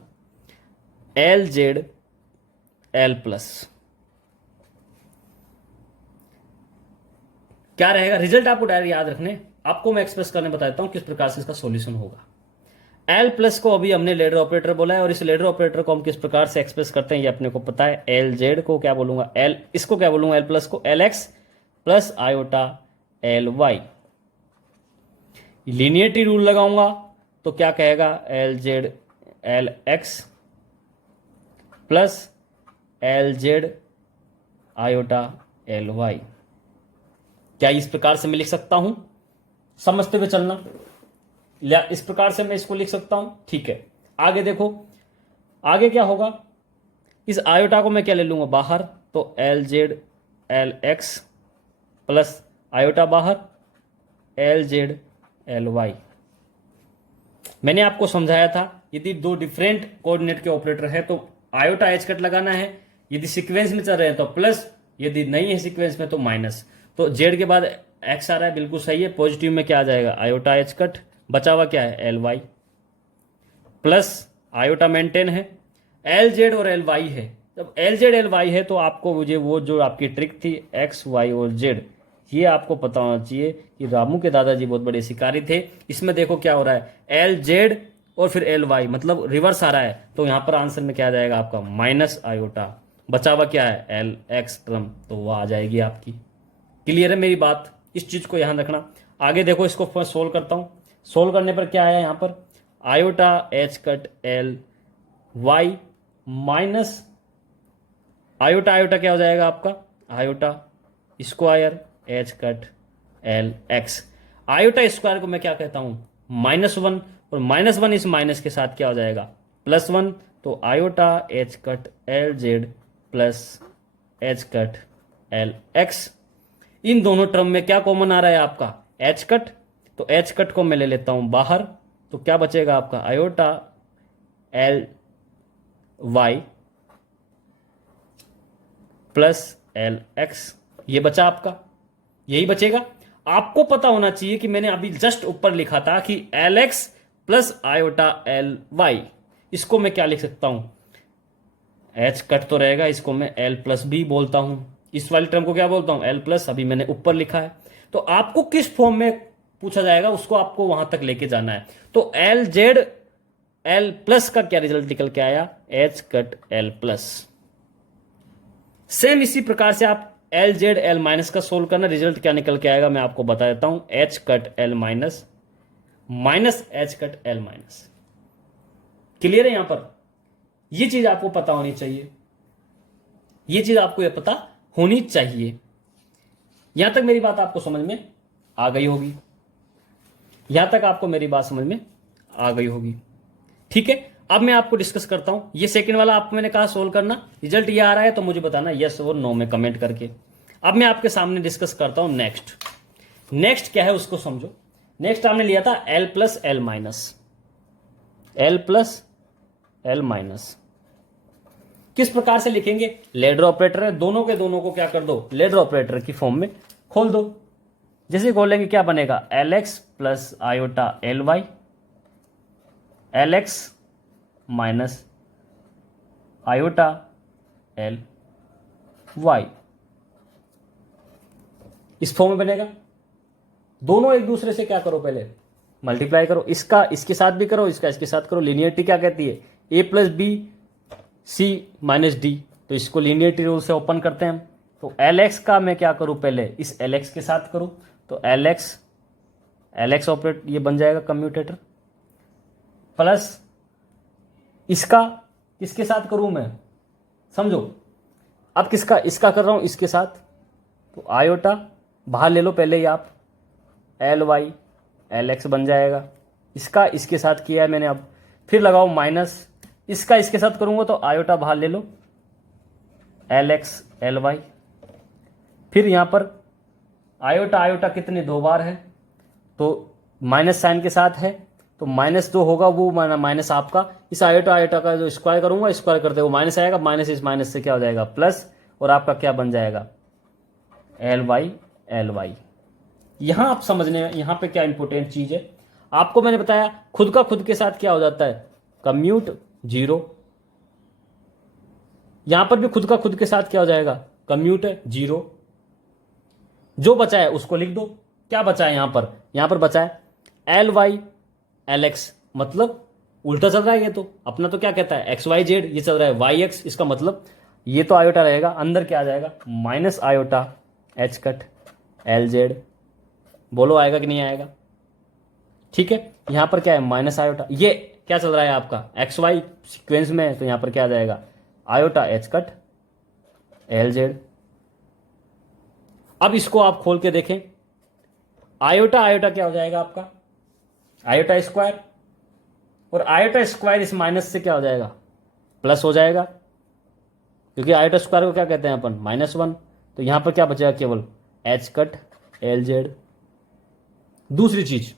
एल जेड एल प्लस क्या रहेगा रिजल्ट, आपको डायरेक्ट याद रखने, आपको मैं एक्सप्रेस करने बताता हूं किस प्रकार से इसका सॉल्यूशन होगा। एल प्लस को अभी हमने लेडर ऑपरेटर बोला है और इस लेडर ऑपरेटर को हम किस प्रकार से एक्सप्रेस करते हैं ये अपने को पता है। एल जेड को क्या बोलूंगा? एल, इसको क्या बोलूंगा? एल प्लस को L X plus iota L Y. Linearity rule लगाऊंगा तो क्या कहेगा? L Z L X plus L Z iota L Y. क्या इस प्रकार से मैं लिख सकता हूं? समझते हुए चलना, या इस प्रकार से मैं इसको लिख सकता हूं, ठीक है। आगे देखो, आगे क्या होगा? इस आयोटा को मैं क्या ले लूंगा? बाहर, तो L Z L X plus iota बाहर एल जेड एल वाई। मैंने आपको समझाया था यदि दो डिफरेंट कोऑर्डिनेट के ऑपरेटर है तो आयोटा एच कट लगाना है, यदि सीक्वेंस में चल रहे हैं तो प्लस, यदि नहीं है सीक्वेंस में तो माइनस। तो जेड के बाद एक्स आ रहा है, बिल्कुल सही है। पॉजिटिव में क्या आ जाएगा? आयोटा एच कट, बचा हुआ क्या है? L Y plus iota maintain है, एल जेड और एल वाई है। जब एल जेड एल वाई है तो आपको मुझे वो जो आपकी ट्रिक थी एक्स वाई और जेड, ये आपको पता होना चाहिए कि रामू के दादाजी बहुत बड़े शिकारी थे। इसमें देखो क्या हो रहा है, एल जेड और फिर एल वाई, मतलब रिवर्स आ रहा है। तो यहां पर आंसर में क्या आ जाएगा आपका? माइनस आयोटा, बचा हुआ क्या है? एल एक्स टर्म, तो वह आ जाएगी आपकी। क्लियर है मेरी बात? इस चीज को ध्यान रखना। आगे देखो, इसको मैं सोल्व करता हूं। सोल्व करने पर क्या आया यहां पर? Iota H cut L Y minus iota, iota क्या हो जाएगा आपका? Iota square H cut L X. Iota square को मैं क्या कहता हूं? -1, और -1 इस माइनस के साथ क्या हो जाएगा? +1। तो iota H cut L Z plus H cut L X. इन दोनों टर्म में क्या कॉमन आ रहा है आपका? H cut. तो एच कट को मैं ले लेता हूं बाहर, तो क्या बचेगा आपका? Iota L Y plus L X. ये बचा आपका, यही बचेगा। आपको पता होना चाहिए कि मैंने अभी जस्ट ऊपर लिखा था कि L X plus iota L Y, इसको मैं क्या लिख सकता हूं? एच कट तो रहेगा, इसको मैं एल प्लस भी बोलता हूं। इस वाली टर्म को क्या बोलता हूं? L plus. अभी मैंने ऊपर लिखा है, तो आपको किस फॉर्म में पूछा जाएगा उसको आपको वहां तक लेके जाना है। तो एल जेड एल प्लस का क्या रिजल्ट निकल के आया? H cut L plus. Same इसी प्रकार से आप एल जेड एल माइनस का सोल्व करना, रिजल्ट क्या निकल के आएगा मैं आपको बता देता हूं। H cut L minus minus H cut L minus. Clear है यहां पर? ये चीज आपको पता होनी चाहिए, ये चीज आपको ये पता होनी चाहिए। यहां तक मेरी बात आपको समझ में आ गई होगी, यहां तक आपको मेरी बात समझ में आ गई होगी। ठीक है, अब मैं आपको डिस्कस करता हूं। ये सेकंड वाला आपको मैंने कहा सोल्व करना, रिजल्ट ये आ रहा है तो मुझे बताना यस और नो में कमेंट करके। अब मैं आपके सामने डिस्कस करता हूं नेक्स्ट क्या है उसको समझो। नेक्स्ट आपने लिया था L प्लस L माइनस। किस प्रकार से लिखेंगे? लेडर ऑपरेटर है, दोनों के दोनों को क्या कर दो, लेडर ऑपरेटर की फॉर्म में खोल दो। जैसे खोलेंगे क्या बनेगा, LX plus iota LY, LX minus iota LY, इस फॉर्म में बनेगा। दोनों एक दूसरे से क्या करो, पहले मल्टीप्लाई करो, इसका इसके साथ भी करो, इसका इसके साथ करो। लीनियरिटी क्या कहती है, A plus B C minus D, तो इसको लीनियरिटी रूल से ओपन करते हैं हम। तो LX का मैं क्या करूं, पहले इस LX के साथ करूं, तो LX ऑपरेट ये बन जाएगा कम्यूटेटर, प्लस इसका किसके साथ करूं मैं, समझो। अब किसका, इसका कर रहा हूं इसके साथ, तो आयोटा बाहर ले लो पहले ही आप, LY LX बन जाएगा। इसका इसके साथ किया है मैंने, अब फिर लगाओ माइनस, इसका इसके साथ करूंगा तो आयोटा बाहर ले लो, LX LY। फिर यहां पर आयोटा कितने, 2 बार है, तो माइनस साइन के साथ है, तो -2 होगा, वो माइनस आपका इस आयोटा का जो स्क्वायर करूंगा, स्क्वायर करते वो माइनस आएगा, माइनस इस माइनस से क्या हो जाएगा प्लस, और आपका क्या बन जाएगा LY। यहां आप समझने, यहां पे क्या इंपॉर्टेंट चीज है, आपको मैंने बताया खुद का खुद के साथ क्या हो जाता है, कम्यूट 0। यहां पर भी खुद का खुद के साथ क्या हो जाएगा, कम्यूट 0। जो बचा है उसको लिख दो, क्या बचा है यहां पर बचा है LY LX, मतलब उल्टा चल रहा है ये, तो अपना तो क्या कहता है XY Z, ये चल रहा है YX, इसका मतलब ये तो आयोटा रहेगा, अंदर क्या आ जाएगा minus iota H cut LZ। बोलो आएगा कि नहीं आएगा? ठीक है, यहां पर क्या है माइनस आयोटा, ये क्या चल रहा है आपका XY सीक्वेंस में, तो यहां पर क्या आ जाएगा आयोटा H कट LZ। अब इसको आप खोल के देखें, आयोटा क्या हो जाएगा आपका आयोटा स्क्वायर, और आयोटा स्क्वायर इस माइनस से क्या हो जाएगा प्लस हो जाएगा, क्योंकि आयोटा स्क्वायर को क्या कहते हैं अपन -1। तो यहां पर क्या बचेगा केवल H कट LZ। दूसरी चीज,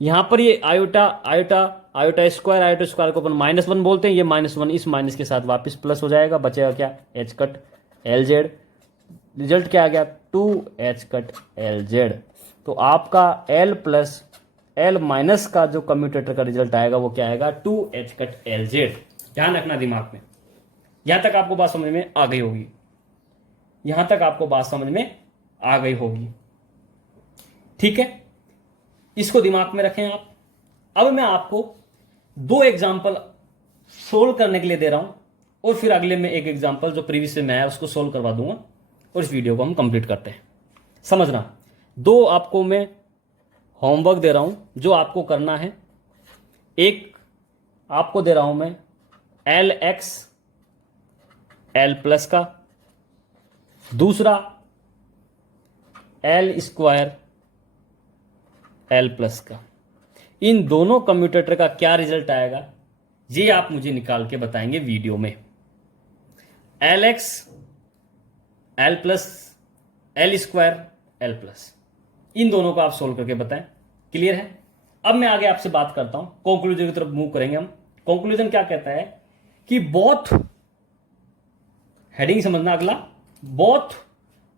यहां पर ये आयोटा स्क्वायर को अपन -1 बोलते हैं, ये -1 इस माइनस के साथ वापस प्लस हो जाएगा, बचेगा क्या H कट LZ। रिजल्ट क्या आ गया 2H कट LZ। तो आपका L प्लस L माइनस का जो कम्यूटेटर का रिजल्ट आएगा वो क्या आएगा 2H कट LZ। ध्यान रखना दिमाग में। यहां तक आपको बात समझ में आ गई होगी, यहां तक आपको बात समझ में आ गई होगी। ठीक है, इसको दिमाग में रखें आप। अब मैं आपको 2 एग्जाम्पल सोल्व करने के लिए दे रहा हूं, और फिर अगले में एक एग्जाम्पल जो प्रीवियस में है उसको सोल्व करवा दूंगा, और इस वीडियो को हम कंप्लीट करते हैं। समझना, 2 आपको मैं होमवर्क दे रहा हूं जो आपको करना है। एक आपको दे रहा हूं मैं LX L प्लस का, दूसरा L स्क्वायर L प्लस का। इन दोनों कम्यूटेटर का क्या रिजल्ट आएगा ये आप मुझे निकाल के बताएंगे वीडियो में। LX L plus L square L plus, इन दोनों को आप सोल्व करके बताएं। क्लियर है? अब मैं आगे आपसे बात करता हूं, कंक्लूजन की तरफ मूव करेंगे हम। कंक्लूजन क्या कहता है कि बोथ, हेडिंग समझना अगला, both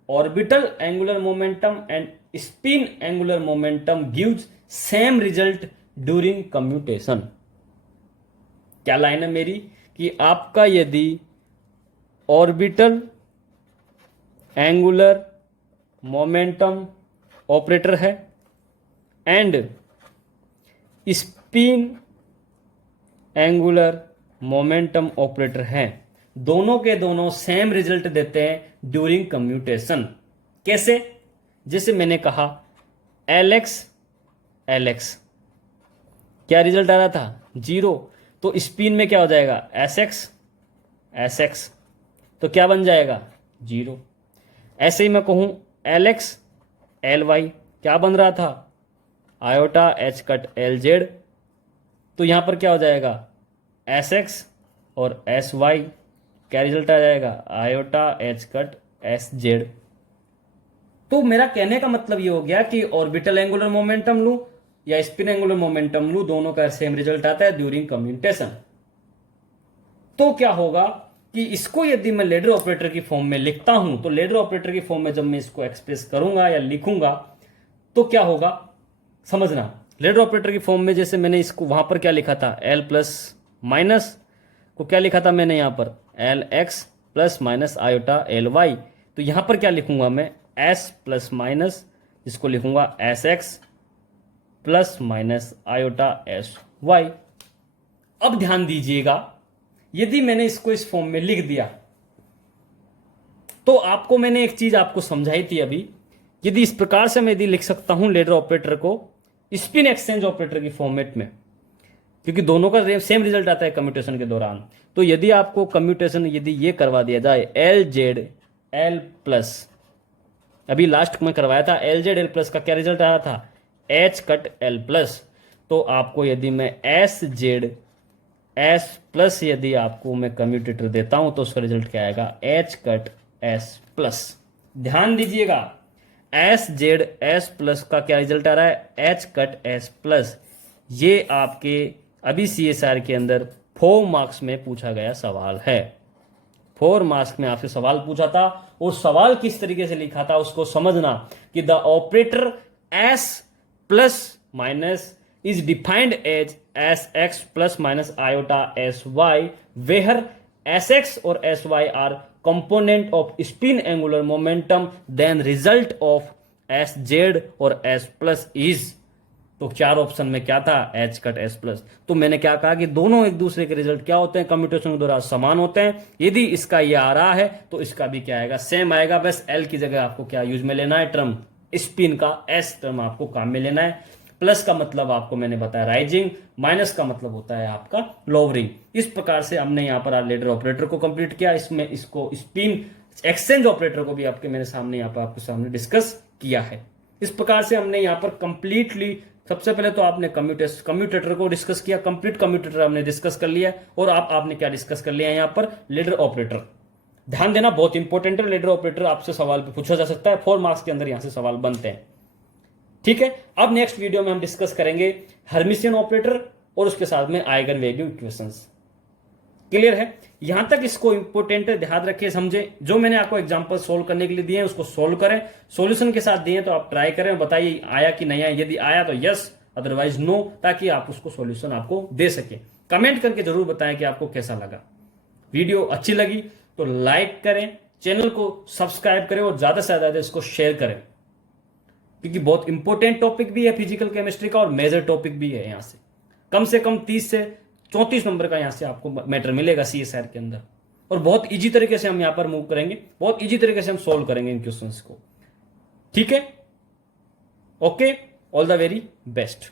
orbital angular momentum and spin angular momentum gives same result during commutation. क्या लाइन है मेरी कि आपका यदि ऑर्बिटल एंगुलर मोमेंटम ऑपरेटर है and spin angular momentum operator है, दोनों के दोनों सेम रिजल्ट देते हैं ड्यूरिंग कम्यूटेशन। कैसे? जैसे मैंने कहा LX क्या रिजल्ट आ रहा था 0, तो स्पिन में क्या हो जाएगा SX एस एक्स, तो क्या बन जाएगा 0। ऐसे ही मैं कहूँ एल एक्स एल वाई, क्या बन रहा था iota H cut L Z, तो यहाँ पर क्या हो जाएगा एस एक्स और एस वाई, क्या रिजल्ट आ जाएगा iota H cut S Z. तो मेरा कहने का मतलब ये हो गया कि ऑर्बिटल एंगुलर मोमेंटम लूं या स्पिन एंगुलर मोमेंटम लूं, दोनों का सेम रिजल्ट आता है ड्यूरिंग कम्यूटेशन। तो क्या होगा कि इसको यदि मैं लेडर ऑपरेटर की फॉर्म में लिखता हूं, तो लेडर ऑपरेटर की फॉर्म में जब मैं इसको एक्सप्रेस करूंगा या लिखूंगा तो क्या होगा समझना। लेडर ऑपरेटर की फॉर्म में जैसे मैंने इसको वहां पर क्या लिखा था एल प्लस माइनस को क्या लिखा था मैंने यहां पर L X plus minus iota L Y, तो यहां पर क्या लिखूंगा मैं एस प्लस माइनस, इसको लिखूंगा S X plus minus iota S Y. अब ध्यान दीजिएगा, यदि मैंने इसको इस फॉर्म में लिख दिया तो आपको मैंने एक चीज आपको समझाई थी अभी, यदि इस प्रकार से मैं यदि लिख सकता हूं लेडर ऑपरेटर को स्पिन एक्सचेंज ऑपरेटर की फॉर्मेट में, क्योंकि दोनों का सेम रिजल्ट आता है कम्यूटेशन के दौरान, तो यदि आपको कम्यूटेशन यदि ये करवा दिया जाए एल जेड एल प्लस, अभी लास्ट में करवाया था एल जेड एल प्लस का क्या रिजल्ट आया था एच कट एल प्लस, तो आपको यदि मैं एस जेड एस प्लस यदि आपको मैं कम्यूटेटर देता हूं तो उसका रिजल्ट क्या आएगा एच कट एस प्लस। ध्यान दीजिएगा एस जेड एस प्लस का क्या रिजल्ट आ रहा है एच कट एस प्लस। ये आपके अभी CSR के अंदर 4 मार्क्स में पूछा गया सवाल है। 4 मार्क्स में आपसे सवाल पूछा था और सवाल किस तरीके से लिखा था उसको समझना कि the operator S plus minus is defined as Sx plus minus iota Sy, where Sx और Sy are component of spin angular momentum, then result of Sz और S plus is, तो 4 ऑप्शन में क्या था H कट S प्लस। तो मैंने क्या कहा कि दोनों एक दूसरे के रिजल्ट क्या होते हैं कम्यूटेशन के दौरान समान होते हैं। यदि इसका ये आ रहा है तो इसका भी क्या आएगा सेम आएगा, बस L की जगह आपको क्या यूज में लेना है टर्म स्पिन का S टर्म आपको काम में लेना है। प्लस का मतलब आपको मैंने बताया राइजिंग, माइनस का मतलब होता है आपका लोअरिंग। इस प्रकार से हमने यहाँ पर लेडर ऑपरेटर को कंप्लीट किया, इसमें इसको स्पिन एक्सचेंज ऑपरेटर को भी आपके मेरे सामने यहाँ पर आपके सामने डिस्कस किया है। इस प्रकार से हमने यहाँ पर कंप्लीटली सबसे पहले तो आपने कम्यूटेटर को डिस्कस किया, कंप्लीट कम्यूटेटर हमने डिस्कस कर लिया और आपने क्या डिस्कस कर लिया यहाँ पर लेडर ऑपरेटर। ध्यान देना बहुत इंपॉर्टेंट है, लेडर ऑपरेटर आपसे सवाल पूछा जा सकता है, 4 मार्क्स के अंदर यहां से सवाल बनते हैं। ठीक है, अब नेक्स्ट वीडियो में हम डिस्कस करेंगे हर्मिशियन ऑपरेटर और उसके साथ में आइगन वैल्यू इक्वेशंस। क्लियर है, यहां तक इसको इंपॉर्टेंट है, ध्यान रखिए समझे। जो मैंने आपको एग्जांपल सोल्व करने के लिए दिए हैं उसको सोल्व करें, सॉल्यूशन के साथ दिए तो आप ट्राई करें और बताइए आया कि नहीं आया। यदि आया तो यस, अदरवाइज नो, ताकि आप उसको सॉल्यूशन आपको दे सके। कमेंट करके जरूर बताएं कि आपको कैसा लगा। वीडियो अच्छी लगी तो लाइक करें, चैनल को सब्सक्राइब करें और ज्यादा से ज्यादा इसको शेयर करें, क्योंकि बहुत इंपॉर्टेंट टॉपिक भी है फिजिकल केमिस्ट्री का और मेजर टॉपिक भी है। यहां से कम 30 से 34 नंबर का यहां से आपको मैटर मिलेगा CSR के अंदर, और बहुत इजी तरीके से हम यहां पर मूव करेंगे, बहुत इजी तरीके से हम सोल्व करेंगे इन क्वेश्चंस को। ठीक है, okay, all the very best.